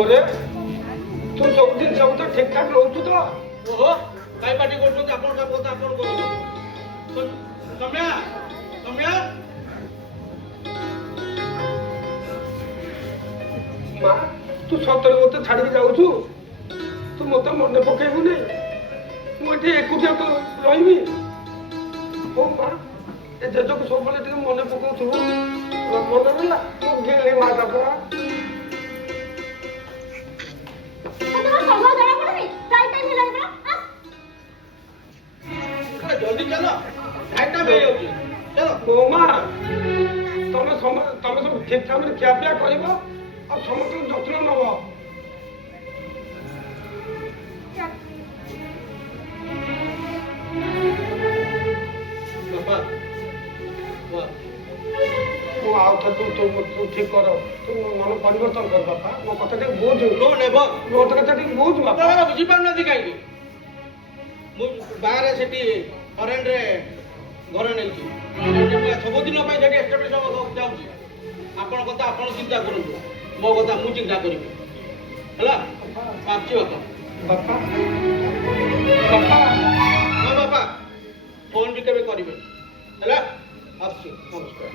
ପୁଅରେ ତୁ ସବୁଦିନ ସବୁ ତ ଠିକ ଠାକ ରହୁଛୁ ତ? ଓହୋ କାଇ ପାଟି କରୁଛନ୍ତି ଆପଣ ସବୁ କଥା ଆପଣ କହୁଛନ୍ତି। ସମୟା ସମୟା ମା ତୁ ସତରେ ମତେ ଛାଡ଼ିକି ଯାଉଛୁ? ତୁ ମତେ ମନେ ପକେଇବୁ ନାଇଁ? ମୁଁ ଏଠି ଏକୁଟିଆ ତ ରହିବି। ହଉ ମା ଏ ଜେଜକୁ ସବୁବେଳେ ଟିକେ ମନେ ପକାଉଥିବୁ। ମନେ ରହିଲା ମୁଁ ଗେଲି ମାଟା ପରା। ଜଲ୍ଦି ଚାଲ ଟାଇମ୍ ହେଇଯାଉଛି ଚାଲ। ବୋମା ତମେ ସବୁ ଠିକ ଠାକରେ ଖିଆପିଆ କରିବ ଆଉ ସମସ୍ତଙ୍କ ଯତ୍ନ ନବ। ବାପା ମୁଁ ଆଉ ଥରେ ତୁ ଠିକ କର। ତୁ ମନ ପରିବର୍ତ୍ତନ କର ବାପା। ମୋ କଥା ଟିକେ ବୁଝୁ। ଲୋ ନେବ ମୋ କଥା ଟିକେ ବୁଝୁ ବାପା। ଆପଣ ବୁଝିପାରୁନାହାନ୍ତି କାହିଁକି? ମୁଁ ବାହାରେ ସେଠି ଫରେନରେ ଘର ନେଇଛି। ସବୁଦିନ ପାଇଁ ସେଠି ଏଷ୍ଟାବ୍ଲିଶ ହେବାକୁ ଯାଉଛି। ଆପଣଙ୍କ କଥା ଆପଣ ଚିନ୍ତା କରନ୍ତୁ, ମୋ କଥା ମୁଁ ଚିନ୍ତା କରିବି। ହେଲା ପାରୁଛି ବାପା। ବାପା ବାପା ହଁ ବାପା ଫୋନ୍ ବି କେବେ କରିବେ ହେଲା। ଆସୁଛି ନମସ୍କାର।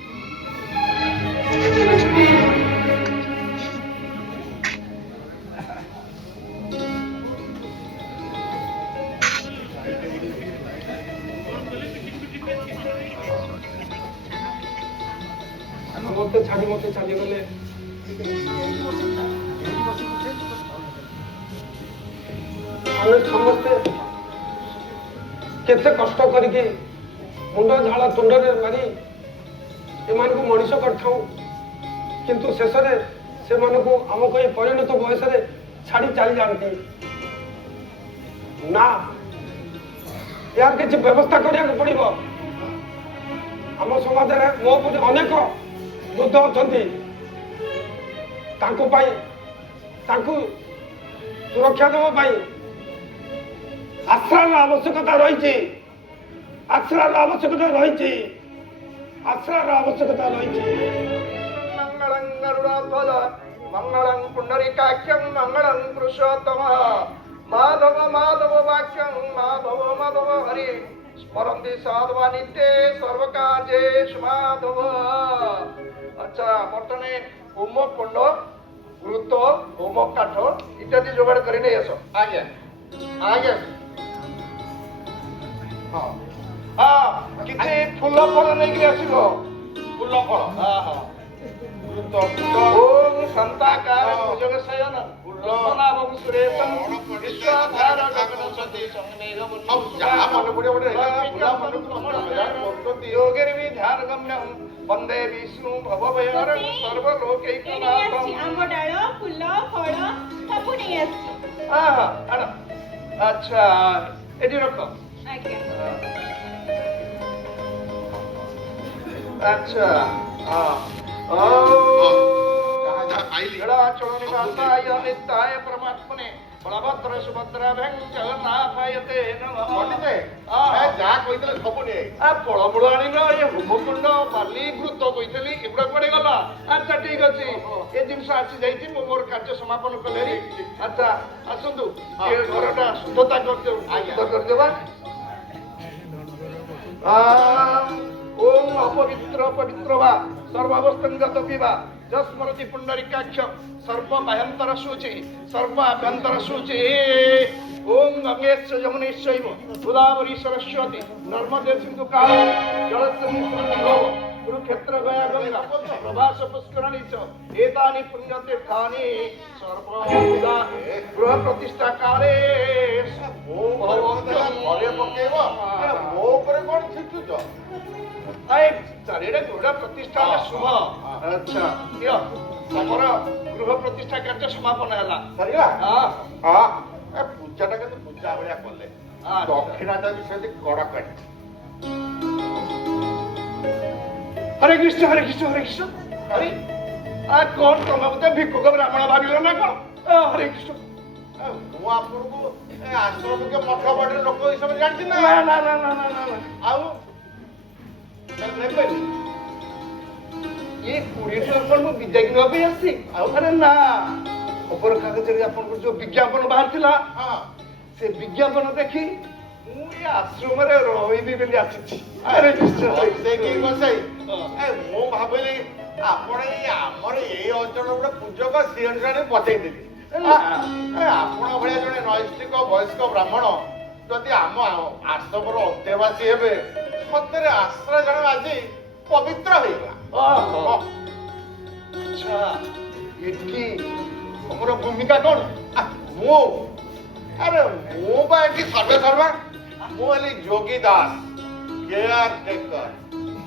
ମତେ ଛାଡ଼ିଗଲେ ଆମେ ସମସ୍ତେ କେତେ କଷ୍ଟ କରିକି ମୁଣ୍ଡ ଝାଳ ତୁଣ୍ଡରେ ମାରି ଏମାନଙ୍କୁ ମଣିଷ କରିଥାଉ, କିନ୍ତୁ ଶେଷରେ ସେମାନଙ୍କୁ ଆମକୁ ଏଇ ପରିଣତ ବୟସରେ ଛାଡ଼ି ଚାଲି ଯାଆନ୍ତି। ନା, ଏହାର କିଛି ବ୍ୟବସ୍ଥା କରିବାକୁ ପଡ଼ିବ। ଆମ ସମାଜରେ ମୋ ଉପରେ ଅନେକ ବୃଦ୍ଧ ଅଛନ୍ତି। ତାଙ୍କୁ ସୁରକ୍ଷା ଦେବା ପାଇଁ ଆଶ୍ରୟର ଆବଶ୍ୟକତା ରହିଛି। मंगलं गरुडाध्वज मंगलं पुंडरीकाक्षं मंगलं पुरुषोत्तमः माधव माधव वाक्यं माधव हरि स्मरन्ति साधवा नित्ये सर्वकार्येषु माधव। अच्छा बर्तने होम कुंड गुरुत्व होम काठ इत्यादि जोगाड़ कर नहीं आस। आज्ञा आज्ञा हाँ हाँ किसी फूल फल नहीं आसो। फूल फल हाँ हाँ ओम संताकार भुजग शयन पद्मनाभं सुरेशं विश्वाधार गगन सदृशं मेघवर्णं योगिर्विधान गम्यं वंदे विष्णु भवभयहरं सर्वलोकैकनाथं। आंब डाळ फुल फळ सब नहीं आसी। हाँ हाँ आना अच्छा एटी रख। आज्ञा अच्छा हाँ चरणनिवासाय नित्याय परमात्मने बलभद्र सुभद्राभ्यां जगन्नाथाय ते नमः। ଯାହା କହିଥିଲେ ସବୁ ନେ ଫଳମୂଳ ଆଣିଲ ଏ ହୋମକୁଣ୍ଡ ବାଲି ଘୃତ କହିଥିଲି ଏଗୁଡା କୁଆଡେ ଗଲା? ଆଚ୍ଛା ଠିକ ଅଛି ଏ ଜିନିଷ ଆସି ଯାଇଛି ମୁଁ ମୋର କାର୍ଯ୍ୟ ସମାପନ କଲେଣି। ଆଚ୍ଛା ଆସନ୍ତୁ ଏ ଘରଟା ଶୁଦ୍ଧତା କରିଦେବା। ओम अपवित्र पवित्र वा सर्वावस्थंगत पिबा जस्मरति पुंडरीकाक्ष सर्व बाह्यंतर शुचि सर्व आभ्यंतर शुचि। ओम गंगेश यमुनेश्वैव गोदावरी सरस्वती नर्मदे सिंधु काल जलसंभव कुरुक्षेत्र गया गंगा प्रभास पुष्करणी च एतानि पुण्यतीर्थानि सर्वदा गृह प्रतिष्ठा काले ଘରେ ପକେଇବ ମୋ ଉପରେ କଣ ଛିଟୁଛ? ଚାରିଆଡେ ଗୃହ ପ୍ରତିଷ୍ଠା ହେଲେ ଶୁଭ। ଆଚ୍ଛା ଦିଅ ଆମର ଗୃହ ପ୍ରତିଷ୍ଠା କାର୍ଯ୍ୟ ସମାପନ ହେଲା। ସରିଲା? ହଁ ହଁ ଏ ପୂଜାଟା କିନ୍ତୁ ପୂଜା ଭଳିଆ କଲେ। ଦକ୍ଷିଣାଟା ବି ସେମିତି କଡ଼କ କାଟି। ହରେ କୃଷ୍ଣ ହରେ କୃଷ୍ଣ ହରେ କୃଷ୍ଣ ହରେ କଣ ତମେ ବୋଧେ ଭିକ୍ଷୁକ ବ୍ରାହ୍ମଣ ଭାବିଲ ନା କଣ? ହରେ କୃଷ୍ଣ ମୁଁ ଆପଣଙ୍କୁ ଆଶ୍ରମ ମଠ ବାଡିର ଲୋକ ହିସାବରେ ଜାଣିଛି ନା? ନା ନା ନା ନା ନା ଆଉ ନେବେନି? ये 20 वर्ष ମୁଁ ବିଦ୍ୟା କିଣିବା ପାଇଁ ଆସିଛି। ଆଉ ଆରେ ନା ଖବର କାଗଜରେ ଆପଣଙ୍କର ଯୋଉ ବିଜ୍ଞାପନ ବାହାରିଥିଲା ହଁ ସେ ବିଜ୍ଞାପନ ଦେଖି ମୁଁ ଏ ଆଶ୍ରମରେ ରହିବି ବୋଲି ଆସିଛି। ଆରେ ନିଶ୍ଚୟ ସେଇ କି ଗୋସାଇ ହଁ। ମୁଁ ଭାବିଲି ଆପଣ ଏଇ ଆମର ଏଇ ଅଞ୍ଚଳ ଗୋଟେ ପୂଜକ ସେ ଅନୁସାରେ ପଚାଇଦେଲି ଆପଣ ଭଳିଆ ଜଣେ ନୈଷ୍ଠିକ ବୟସ୍କ ବ୍ରାହ୍ମଣ ଯଦି ଆମ ଆଶ୍ରମର ଅନ୍ତେବାସୀ ହେବେ ସତରେ ଆଶ୍ରୟ ଜଣ ଆଜି ପବିତ୍ର ହେଇଗଲା। ଓହୋ। ଆଚ୍ଛା ଏଠି ତମର ଭୂମିକା କଣ? ମୁଁ ଆରେ ମୁଁ ବା ଏଠି ସର୍ବେସର୍ବା ମୁଁ ହେଲି ଯୋଗୀ ଦାସ କେୟାର ଟେକର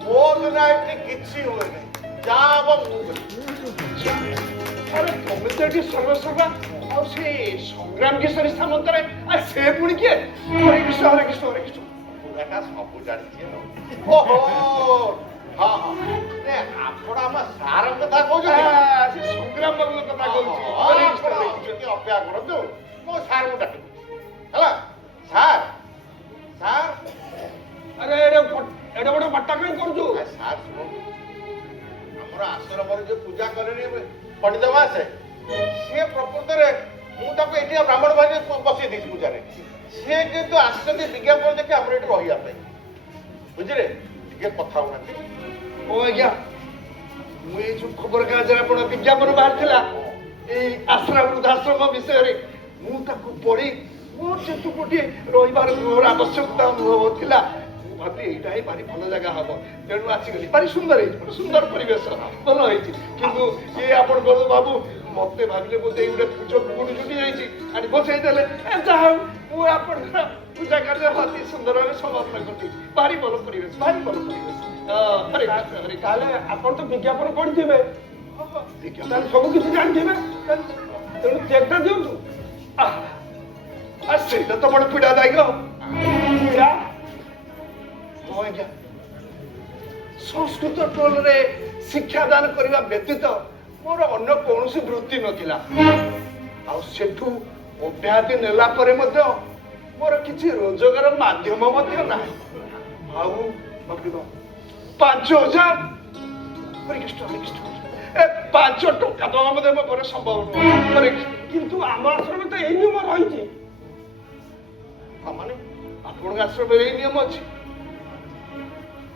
ମୋ ବିନା ଏଠି କିଛି ହୁଏନି ଯାହା ହବ ମୁଁ କରିବି। ଆରେ ତମେ ତ ଏଠି ସର୍ବସର୍ବା ଆଉ ସେ ସଂଗ୍ରାମ କିଶୋରୀ ସାମନ୍ତରେ ସେ ପୁଣି କିଏ? ହରେ କୃଷ୍ଣ ହରେ କୃଷ୍ଣ ହରେ କୃଷ୍ଣ। ପୁରାଟା ସବୁ ଜାଣିଛି ଓହୋ ହଁ ହଁ ଆପଣ ଆମ ସାରଙ୍କ କଥା କହୁଛନ୍ତି ସେ ସଂଗ୍ରାମ ବାବୁଙ୍କ କଥା କହୁଛି। ହରେ କୃଷ୍ଣ ହରେ କୃଷ୍ଣ। ଟିକେ ଅପେକ୍ଷା କରନ୍ତୁ ମୁଁ ସାରଙ୍କୁ ଡାକିବି ହେଲା ସାର୍ ସାର୍ ଆରେ ଏଡେ ବଡ ବାଟା କାଇଁ କରୁଛୁ? ସାର୍ ଶୁଣନ୍ତୁ ଆମର ଆଶ୍ରମରେ ଯୋଉ ପୂଜା କଲେଣି ପଣ୍ଡିତ ମାସେ ସିଏ ପ୍ରକୃତରେ ମୁଁ ତାକୁ ଏଠି ବ୍ରାହ୍ମଣ ଭାଇ ବସେଇ ଦେଇଛି ପୂଜାରେ ସିଏ କିନ୍ତୁ ଆସିଛନ୍ତି ବିଜ୍ଞାପନ ଦେଖି ଆମର ଏଠି ରହିବା ପାଇଁ ବୁଝିଲେ ଟିକେ କଥା ହଉନାହାନ୍ତି। ଓ ଆଜ୍ଞା ମୁଁ ଏଇ ଯୋଉ ଖବର କାଗଜରେ ଆପଣ ବିଜ୍ଞାପନ ବାହାରିଥିଲା ଏଇ ଆଶ୍ରମ ବୃଦ୍ଧାଶ୍ରମ ବିଷୟରେ ମୁଁ ତାକୁ ପଢି ମୋର ଯେହେତୁ ଗୋଟିଏ ରହିବାର ଗୃହର ଆବଶ୍ୟକତା ଅନୁଭବ ଥିଲା ମୁଁ ଭାବିଲି ଏଇଟା ହିଁ ଭାରି ଭଲ ଜାଗା ହବ ତେଣୁ ଆସିଗଲି। ଭାରି ସୁନ୍ଦର ହେଇଛି ଗୋଟେ ସୁନ୍ଦର ପରିବେଶ ଭଲ ହେଇଛି କିନ୍ତୁ ଇଏ ଆପଣଙ୍କର ବାବୁ ମତେ ଭାବିଲେ ବୋଧେ ଏଇ ଗୋଟେ ପୂଜକ କୋଉଠି ଜୁଟି ଯାଇଛି ଆଣି ବସେଇ ଦେଲେ ଯାହା ହଉ ମୁଁ ଆପଣଙ୍କର ପୂଜା କାର୍ଯ୍ୟ ଅତି ସୁନ୍ଦର ଭାବେ ସମାପନ କରିଦେଇଛି। ଭାରି ଭଲ ପରିବେଶ ଭାରି ଭଲ ପରିବେଶ। ହରେ କୃଷ୍ଣ ହରେ କୃଷ୍ଣ। ତାହେଲେ ଆପଣ ତ ବିଜ୍ଞାପନ ପଢିଥିବେ ତାହେଲେ ସବୁ କିଛି ଜାଣିଥିବେ ତେଣୁ ଚେକଟା ଦିଅନ୍ତୁ। ସେଇଟା ତ ବଡ ପୀଡ଼ାଦାୟକ। ପୀଡ଼ା? ହଁ ଆଜ୍ଞା ସଂସ୍କୃତ ଟୋଲରେ ଶିକ୍ଷାଦାନ କରିବା ବ୍ୟତୀତ ମୋର ଅନ୍ୟ କୌଣସି ବୃତ୍ତି ନଥିଲା ଆଉ ସେଠୁ ଅବ୍ୟାହତି ନେଲା ପରେ ମଧ୍ୟ ମୋର କିଛି ରୋଜଗାର ମାଧ୍ୟମ ମଧ୍ୟ ନାହିଁ। ଆଉ ଭାବିବ 5,000 ହରେ କୃଷ୍ଣ ହରେ କୃଷ୍ଣ 5 ଟଙ୍କା ଦେବା ମଧ୍ୟ ମୋ ଘରେ ସମ୍ଭବ ନୁହଁ। ହରେ କୃଷ୍ଣ। କିନ୍ତୁ ଆମ ଆଶ୍ରମରେ ତ ଏଇ ନିୟମ ରହିଛି। ମାନେ ଆପଣଙ୍କ ଆଶ୍ରମରେ ଏଇ ନିୟମ ଅଛି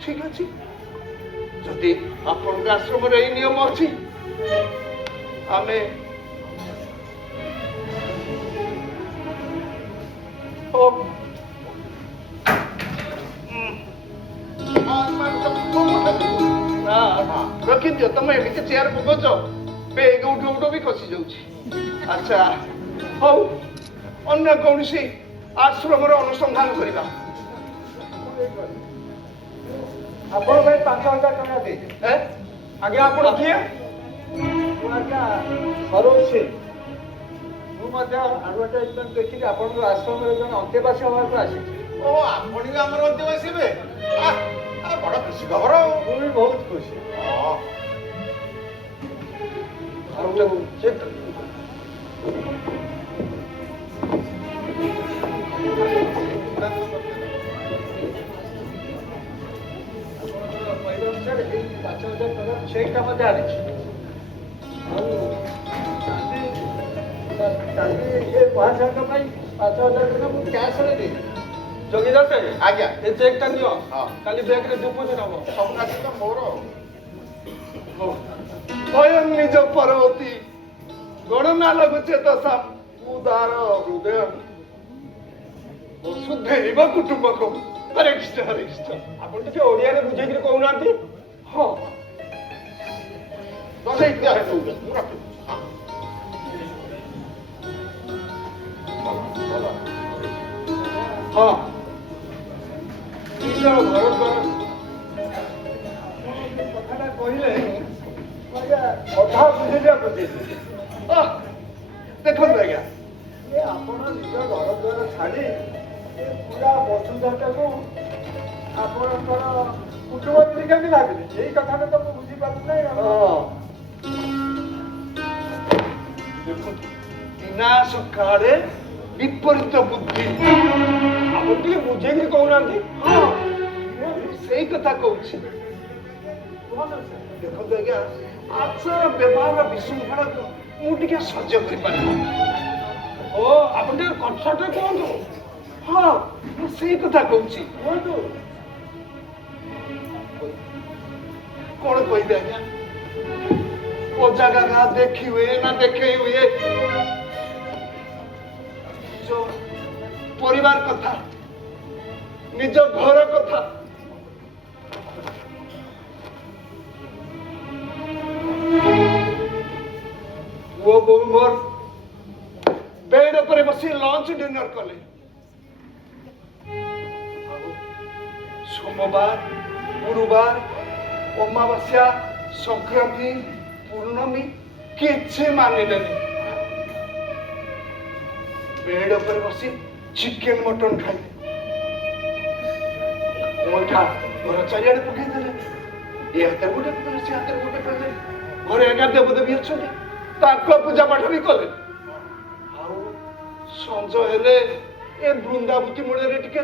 ଠିକ ଅଛି ଯଦି ଆପଣଙ୍କ ଆଶ୍ରମରେ ଏଇ ନିୟମ ଅଛି ଆମେ ରଖିଦିଅ ତମେ ଏମିତି ଚେୟାର ପକଉଛ ବେଗ ଉଠୁ ଉଠୁ ବି ଖସି ଯାଉଛି। ଆଚ୍ଛା ହଉ ଅନ୍ୟ କୌଣସି ଆଶ୍ରମର ଅନୁସନ୍ଧାନ କରିବା। ଆପଣ ଭାଇ 5,000 ଟଙ୍କା ଦେଇଦେବେ। ଆଜ୍ଞା ଆପଣ କିଏ? ମୁଁ ଆଜ୍ଞା ସରୋଜ ସିଂ। ମୁଁ ମଧ୍ୟ ଆଡଭର୍ଟାଇଜମେଣ୍ଟ ଦେଖିକି ଆପଣଙ୍କ ଆଶ୍ରମରେ ଜଣେ ଅନ୍ତେବାସୀ ହବାକୁ ଆସିଛି। ଓ ଆପଣ ବି ଆମର ଅନ୍ତେବାସୀ ହେବେ ବଡ ଖୁସି ଖବର ମୁଁ ବି ବହୁତ ଖୁସି। ଆଉ କହିବା ଅନୁସାରେ ଏଇ 5,000 ଟଙ୍କା ଚେକଟା ମଧ୍ୟ ଆଣିଛି। ଆଉ କାଲି ଏ ମହାସଂଘ ପାଇଁ 5,000 ଟଙ୍କା ମୁଁ କ୍ୟାସରେ ଦେଇଦେବି। ଯୋଗୀ ଦାସ ଆଜ୍ଞା ଏ ଚେକଟା ନିଅ ହଁ। କାଲି ବ୍ୟାଙ୍କରେ ଡିପୋଜିଟ୍ ହବ। ସବୁ କାଶ ତ ମୋର ସ୍ୱୟଂ ନିଜ ପରବର୍ତ୍ତୀ ଗଣନା ଲଘୁ ଚେତସା ଉଦାର ହୃଦୟ ବସୁଧୈବ କୁଟୁମ୍ବକମ୍। ହରେ କୃଷ୍ଣ ହରେ କୃଷ୍ଣ। ଆପଣ ଟିକେ ଓଡିଆରେ ବୁଝେଇକିରି କହୁନାହାନ୍ତି। ହଁ ସେଇ ମୁଁ ରଖିବି ହଁ ନିଜ ଘର ଦ୍ୱାର କଥାଟା କହିଲେ ଆଜ୍ଞା ଅଧା ବୁଝିଲେ ବୁଝେଇଲି। ଦେଖନ୍ତୁ ଆଜ୍ଞା ଯେ ଆପଣ ନିଜ ଘର ଦ୍ୱାର ଛାଡ଼ି ଏ ପୁରା ବସୁଧାଟାକୁ ଆପଣଙ୍କର କୁଟୁମ୍ବ ବୋଲି କେମିତି ଭାବିଲେ ସେଇ କଥାଟା ତ ମୁଁ ବୁଝିପାରୁନାହିଁ। ହଁ ଦେଖନ୍ତୁ ବିନାଶ କାଳେ ବିପରୀତ ବୁଦ୍ଧି। ଆପଣ ଟିକେ ବୁଝେଇକିରି କହୁନାହାନ୍ତି। ହଁ ମୁଁ ସେଇ କଥା କହୁଛି। ଦେଖନ୍ତୁ ଆଜ୍ଞା ଆଚାର ବ୍ୟବହାର ବିଶୃଙ୍ଖଳାକୁ ମୁଁ ଟିକେ ସହ୍ୟ କରିପାରିବି। ଓ ଆପଣ ଟିକେ କନସର୍ଟରେ କୁହନ୍ତୁ। ହଁ ମୁଁ ସେଇ କଥା କହୁଛି। କୁହନ୍ତୁ। କଣ କହିବି ଆଜ୍ଞା? ଓ ଜାଗା ଦେଖି ହୁଏ ନା ଦେଖେଇ ହୁଏ? ନିଜ ପରିବାର କଥା, ନିଜ ଘର କଥା, ପୁଅ ବୋଉ ମୋର ବେଡ୍ ଉପରେ ବସି ଲଞ୍ଚ ଡିନର କଲେ। ଆଉ ସୋମବାର, ଗୁରୁବାର, ଅମାବାସ୍ୟା, ସଂକ୍ରାନ୍ତି, ପୂର୍ଣ୍ଣମୀ କିଛି ମାନିଲେନି। ବେଡ୍ ଉପରେ ବସି ଚିକେନ ମଟନ ଖାଇଲେ। ମୁଠା ଘର ଚାରିଆଡେ ପକେଇଦେଲେ। ଏ ହାତରେ ଗୋଟେ ପକେଇଲେ, ସେ ହାତରେ ଗୋଟେ ପକେଇଲେ। ଘରେ ଆଜ୍ଞା ଦେବଦେବୀ ଅଛନ୍ତି, ତାଙ୍କ ପୂଜା ପାଠ ବି କଲେ। ଆଉ ସଞ୍ଜ ହେଲେ ଏ ବୃନ୍ଦାବତୀ ମୂଳରେ ଟିକେ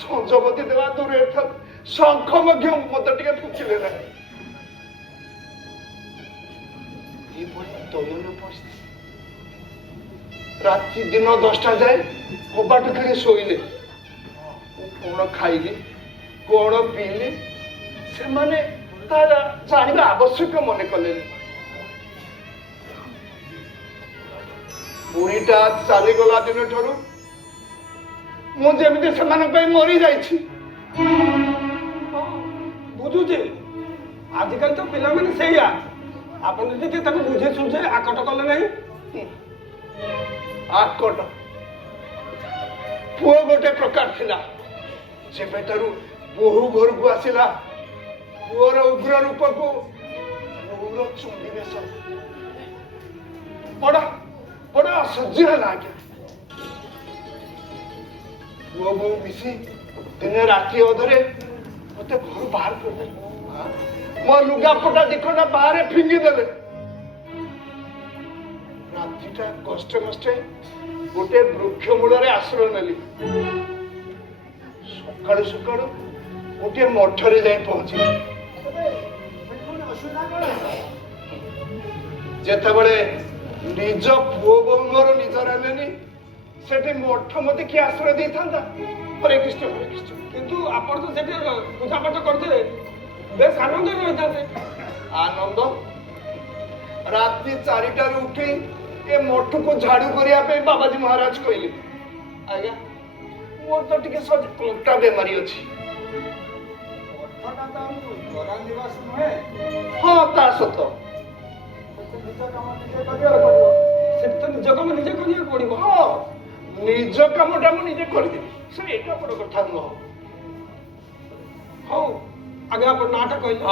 ସଞ୍ଜବତୀ ଦେବା ଦୂରରେ ଥାଉ, ଶଙ୍ଖ ମଧ୍ୟ ମତେ ଟିକେ ଫୁକିଲେ ନାହିଁ। ଏଇଭଳି ଦୟନୀୟ ପରିସ୍ଥିତି। ରାତି ଦିନ 10ଟା ଯାଏ କବାଟ ଖେଳି ଶୋଇଲେ। କଣ ଖାଇଲି, କଣ ପିଇଲି, ସେମାନେ ତାହା ଜାଣିବା ଆବଶ୍ୟକ ମନେ କଲେନି। ବୁଢ଼ୀଟା ଚାଲିଗଲା ଦିନ ଠାରୁ ମୁଁ ଯେମିତି ସେମାନଙ୍କ ପାଇଁ ମରି ଯାଇଛି। ବୁଝୁଛି, ଆଜିକାଲି ତ ପିଲାମାନେ ସେଇଆ। ଆପଣ ଯଦି ତାକୁ ବୁଝେ ସୁଝେ ଆକଟ କଲେ ନାହିଁ। ଆକଟ ପୁଅ ଗୋଟେ ପ୍ରକାର ଥିଲା, ଯେବେଠାରୁ ବୋହୂ ଘରକୁ ଆସିଲା ପୁଅର ଉଗ୍ର ରୂପକୁ ବୋହୂର ଚଣ୍ଡୀ ବେଶ ବଡ ବଡ ଅସହ୍ୟ ହେଲା ଆଜ୍ଞା। ପୁଅ ବୋହୂ ମିଶି ଦିନେ ରାତି ଅଧରେ ମତେ ଘରୁ ବାହାର କରିଦେଲେ। ମୋ ଲୁଗାପଟା ଦିଖଣ୍ଡା ବାହାରେ ଫିଙ୍ଗି ଦେଲେ। ରାତିଟା କଷ୍ଟେ ମଷ୍ଟେ ଗୋଟେ ବୃକ୍ଷ ମୂଳରେ ଆଶ୍ରୟ ନେଲି। ସକାଳୁ ସକାଳୁ ଗୋଟିଏ ମଠରେ ଯାଇ ପହଞ୍ଚିଲି। ଯେତେବେଳେ ନିଜ ପୁଅ ବୋହୂଙ୍କର ନିଜର ହେଲେନି, ସେଠି ମଠ ମତେ କିଏ ଆଶ୍ରୟ ଦେଇଥାନ୍ତା? ହରେ କୃଷ୍ଣ ହରେ କୃଷ୍ଣ। କିନ୍ତୁ ଆପଣ ତ ସେଠି ପୂଜାପାଠ କରିଥିଲେ, ବେଶ ଆନନ୍ଦରେ ରହିଥାନ୍ତେ। ଆନନ୍ଦ? ରାତି 4ଟାରୁ ଉଠି ଏ ମଠକୁ ଝାଡୁ କରିବା ପାଇଁ ବାବାଜୀ ମହାରାଜ କହିଲେ। ଆଜ୍ଞା ମୋର ତ ଟିକେ ଅଣ୍ଟା ବେମାରୀ ଅଛି। ହଁ ତା ସତ। ସେଠି ତ ନିଜ କାମ ନିଜେ କରିବାକୁ ପଡିବ। ହଁ ନିଜ କାମଟା ମୁଁ ନିଜେ କରିଦେବି, ସେ ଏଇଟା ବଡ କଥା ନୁହଁ। ହଉ ଆଜ୍ଞା ଆପଣ ନାଁଟା କହିଲେ।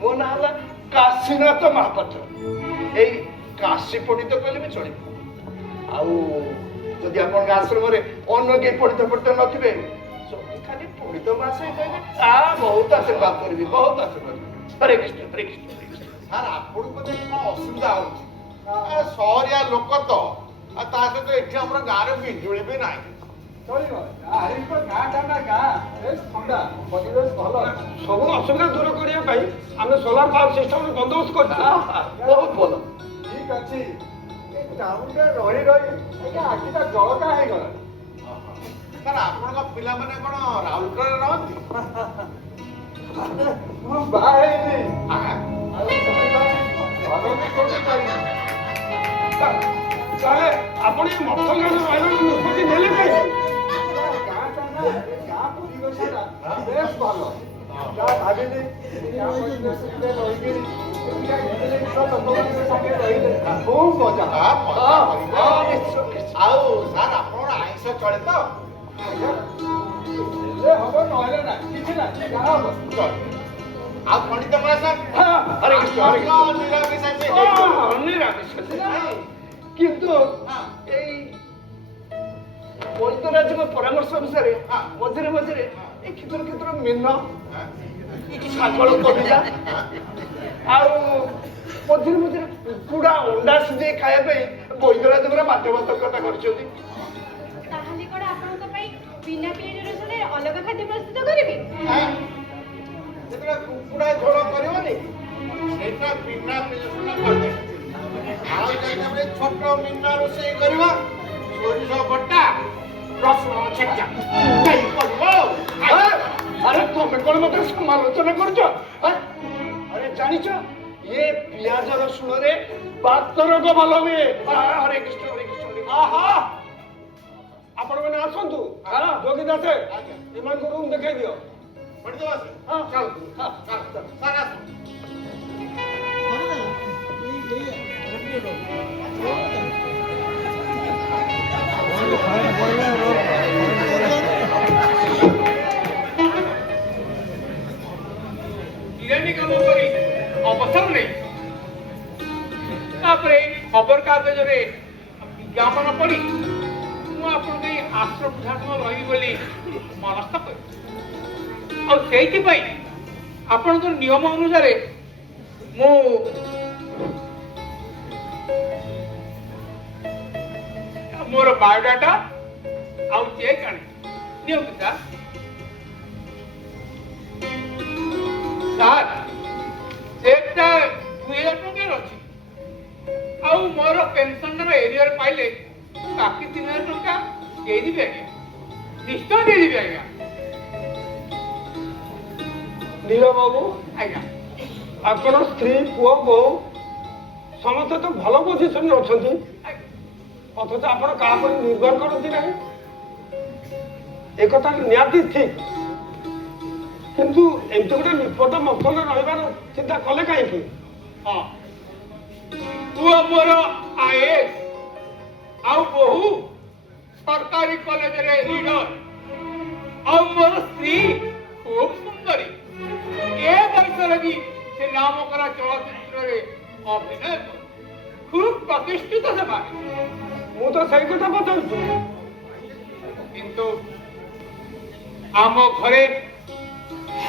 ମୋ ନାଁ ହେଲା କାଶୀନାଥ ମହାପାତ୍ର। ଏଇ କାଶୀ ପଣ୍ଡିତ କହିଲେ ବି ଚଳିବ। ଆଉ ଯଦି ଆପଣଙ୍କ ଆଶ୍ରମରେ ଅନ୍ୟ କେହି ପଣ୍ଡିତ ନଥିବେ, ଯଦି ଖାଲି ପଣ୍ଡିତ ମାସେ କହିବେ, ବହୁତ ଆଶୀର୍ବାଦ କରିବି, ବହୁତ ଆଶୀର୍ବାଦ କରିବି। ହରେ କୃଷ୍ଣ ହରେ କୃଷ୍ଣ ହରେ କୃଷ୍ଣ। ସାର୍ ଆପଣଙ୍କୁ ବୋଧେ କଣ ଅସୁବିଧା ହଉଛି? ସହରିଆ ଲୋକ ତ, ଆଉ ତା ସହିତ ଏଠି ଆମର ଗାଁରେ ବିଜୁଳି ବି ନାହିଁ। ଚଳିବ, ଗାଁଟା ନା ଗାଁ, ବେଶ ଥଣ୍ଡା, ପରିବେଶ ଭଲ। ସବୁ ଅସୁବିଧା ଦୂର କରିବା ପାଇଁ ଆମେ ସୋଲାର ପାୱାର ସିଷ୍ଟମ ବନ୍ଦୋବସ୍ତ କରିଛୁ। ବହୁତ ଭଲ। ଠିକ ଅଛି। ଏ ଟାଉନରେ ରହି ରହି ଆଜ୍ଞା ଆଖିଟା ଜଳକା ହେଇଗଲା। ସାର୍ ଆପଣଙ୍କ ପିଲାମାନେ କଣ ରାଉରକେଲାରେ ରହନ୍ତି? ମୁଁ ବାହା ହେଇନି। ଆଜ୍ଞା। ଆଉ ସେଥିପାଇଁ ଘର ବି କୋଉଠି କରିବି। ତାହେଲେ ଆପଣ ଏ ମଠ ଗାଁରେ ରହିବାର ନିଷ୍ପତ୍ତି ନେଲେ କାହିଁକି? ଗାଁଟା ନା, ଏ ଗାଁ ପରିବେଶଟା ବେଶ ଭଲ। ଯାହା ଭାବିଲି ଗାଁ ପରିବେଶରେ ରହିକିରି ଏମିତିଆ ଇଣ୍ଟେଲିଜେଣ୍ଟ ଲୋକମାନଙ୍କ ସାଙ୍ଗେ ରହିଲେ ଖୁବ୍ ମଜା। ଆଉ ସାର୍ ଆପଣଙ୍କର ଆଇଁଷ ଚଳେ ତ? ହେଲେ ହବ ନହେଲେ ନାହିଁ, କିଛି ନାହିଁ, ଯାହା ହବ। ଆଉ ପଣ୍ଡିତ ମହାଶୟ ହରେ କୃଷ୍ଣ ହରେ କୃଷ୍ଣ। ନିରାମିଷ ନିରାମିଷ ନାହିଁ, କିନ୍ତୁ ଏଇ ବୈଦ୍ୟରାଜଙ୍କ ପରାମର୍ଶ ଅନୁସାରେ ମଝିରେ ମଝିରେ ଏଇ କ୍ଷୁଦ୍ର ମୀନ, ଶାଗଳ କଲିଜା, ଆଉ ମଝିରେ ମଝିରେ କୁକୁଡ଼ା ଅଣ୍ଡା ସିଝେଇ ଖାଇବା ପାଇଁ ବୈଦ୍ୟରାଜଙ୍କର ବାଧ୍ୟବାଧକତା କରିଛନ୍ତି। ତାହେଲେ କଣ ଆପଣଙ୍କ ପାଇଁ ବିନା ପିଆଜ ରସୁଣରେ ଅଲଗା ଖାଦ୍ୟ ପ୍ରସ୍ତୁତ କରିବି? ଯେତେବେଳେ କୁକୁଡ଼ା ଝୋଳ କରିବନି ସେଇଟା ବିନା ପିଆଜ ରସୁଣ କରିଦେବେ। ଆଉ ଯଦି ଆମେ ଛୋଟ ମିନା ରୋଷେଇ କରିବା ସୋରିଷ ବଟା ରସୁଣ ଛେଚା ଖାଇ ପଡ଼ିବ ଆଉ। আরে তুমি কোন মতে সমালোচনা করছো আরে জানিছ এ পিঁয়াজ রসুণরে বাত রোগ ভালো ହୁଏ হরে কৃষ্ণ হরে কৃষ্ণ হরে কৃষ্ণ। আহা ଆପଣ ମାନେ ଆସନ୍ତୁ ଯୋଗୀ ଦାସେ ଏମାନଙ୍କୁ ରୁମ୍ ଦେଖେଇ ଦିଅ। ପଡ଼ିଦେବା ସେ? ଚାଲ ଚାଲ ସାର୍ ଆସ। ବିରିୟାନୀ କାମ କରି ଅବସର ନେଇ ତାପରେ ଖବର କାଗଜରେ ବିଜ୍ଞାପନ ପଢି ମୁଁ ଆପଣଙ୍କ ଏଇ ଆଶ୍ରମ ଶାସନ ରହିବି ବୋଲି ମନସ୍ଥ କରିଛି। ଆଉ ସେଇଥିପାଇଁ ଆପଣଙ୍କ ନିୟମ ଅନୁସାରେ ମୁଁ ମୋର ବାୟୋଡାଟା ଆଉ ଚେକ୍ ଆଣି ନିଅନ୍ତୁ ସାର୍। ସାର୍ ଚେକଟା 2000 ଟଙ୍କାର ଅଛି ଆଉ ମୋର ପେନସନର ଏରିୟର ପାଇଲେ ବାକି 3000 ଟଙ୍କା ଦେଇଦେବି ଆଜ୍ଞା, ନିଶ୍ଚୟ ଦେଇଦେବି ଆଜ୍ଞା। ନୀଳ ବାବୁ ଆଜ୍ଞା ଆପଣ ସ୍ତ୍ରୀ ପୁଅ ବୋଉ ସମସ୍ତେ ତ ଭଲ ପୋଜିସନରେ ଅଛନ୍ତି ଅଥଚ ଆପଣ କାହା ଉପରେ ନିର୍ଭର କରନ୍ତି ନାହିଁ ଏକଥା ନିହାତି ଠିକ କିନ୍ତୁ ଏମିତି ଗୋଟେ ନିପଟ ମଫସଲ ରହିବାର ଚିନ୍ତା କଲେ କାହିଁକି? ହଁ ପୁଅ ମୋର IAS ଆଉ ବୋହୂ ସରକାରୀ କଲେଜରେ ଲିଡର ଆଉ ମୋର ସ୍ତ୍ରୀ ଖୁବ ସୁନ୍ଦରୀ ଏ ବୟସରେ ବି ସେ ନାମ କରା ଚଳଚ୍ଚିତ୍ରରେ ଅଭିନୟ କରେ ଖୁବ ପ୍ରତିଷ୍ଠିତ ସେମାନେ। ମୁଁ ତ ସେଇ କଥା ପଚାରୁଛି। କିନ୍ତୁ ଆମ ଘରେ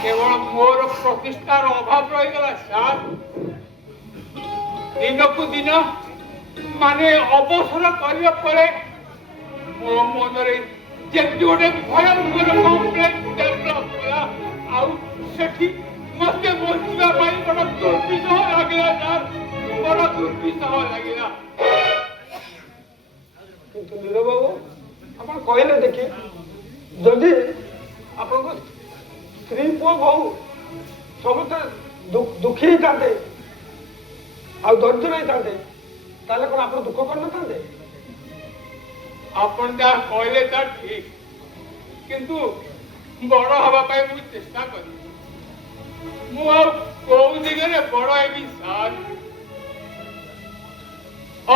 କେବଳ ମୋର ପ୍ରତିଷ୍ଠାର ଅଭାବ ରହିଗଲା ସାର୍। ଦିନକୁ ଦିନ ମାନେ ଅବସର କରିବା ପରେ ମୋ ମନରେ ଯେମିତି ଗୋଟେ ଭୟଙ୍କର କମ୍ପ୍ଲେକ୍ସ ଡେଭଲପ ହେଲା ଆଉ ସେଠି ମତେ ବଞ୍ଚିବା ପାଇଁ ବଡ଼ ଦୁର୍ବିସହ ଲାଗିଲା ସାର୍, ବଡ଼ ଦୁର୍ବିସହ ଲାଗିଲା। କିନ୍ତୁ ନୀଳ ବାବୁ ଆପଣ କହିଲେ ଦେଖି ଯଦି ଆପଣଙ୍କ ସ୍ତ୍ରୀ ପୁଅ ବୋହୂ ସମସ୍ତେ ଦୁଃଖୀ ହେଇଥାନ୍ତେ ଆଉ ଦରିଦ୍ର ହେଇଥାନ୍ତେ ତାହେଲେ କଣ ଆପଣ ଦୁଃଖ କରିନଥାନ୍ତେ? ଆପଣ ଯାହା କହିଲେ ତା ଠିକ କିନ୍ତୁ ବଡ ହବା ପାଇଁ ମୁଁ ଚେଷ୍ଟା କରିବି। ମୁଁ ଆଉ କୋଉ ଦିଗରେ ବଡ ହେବି ସାର୍?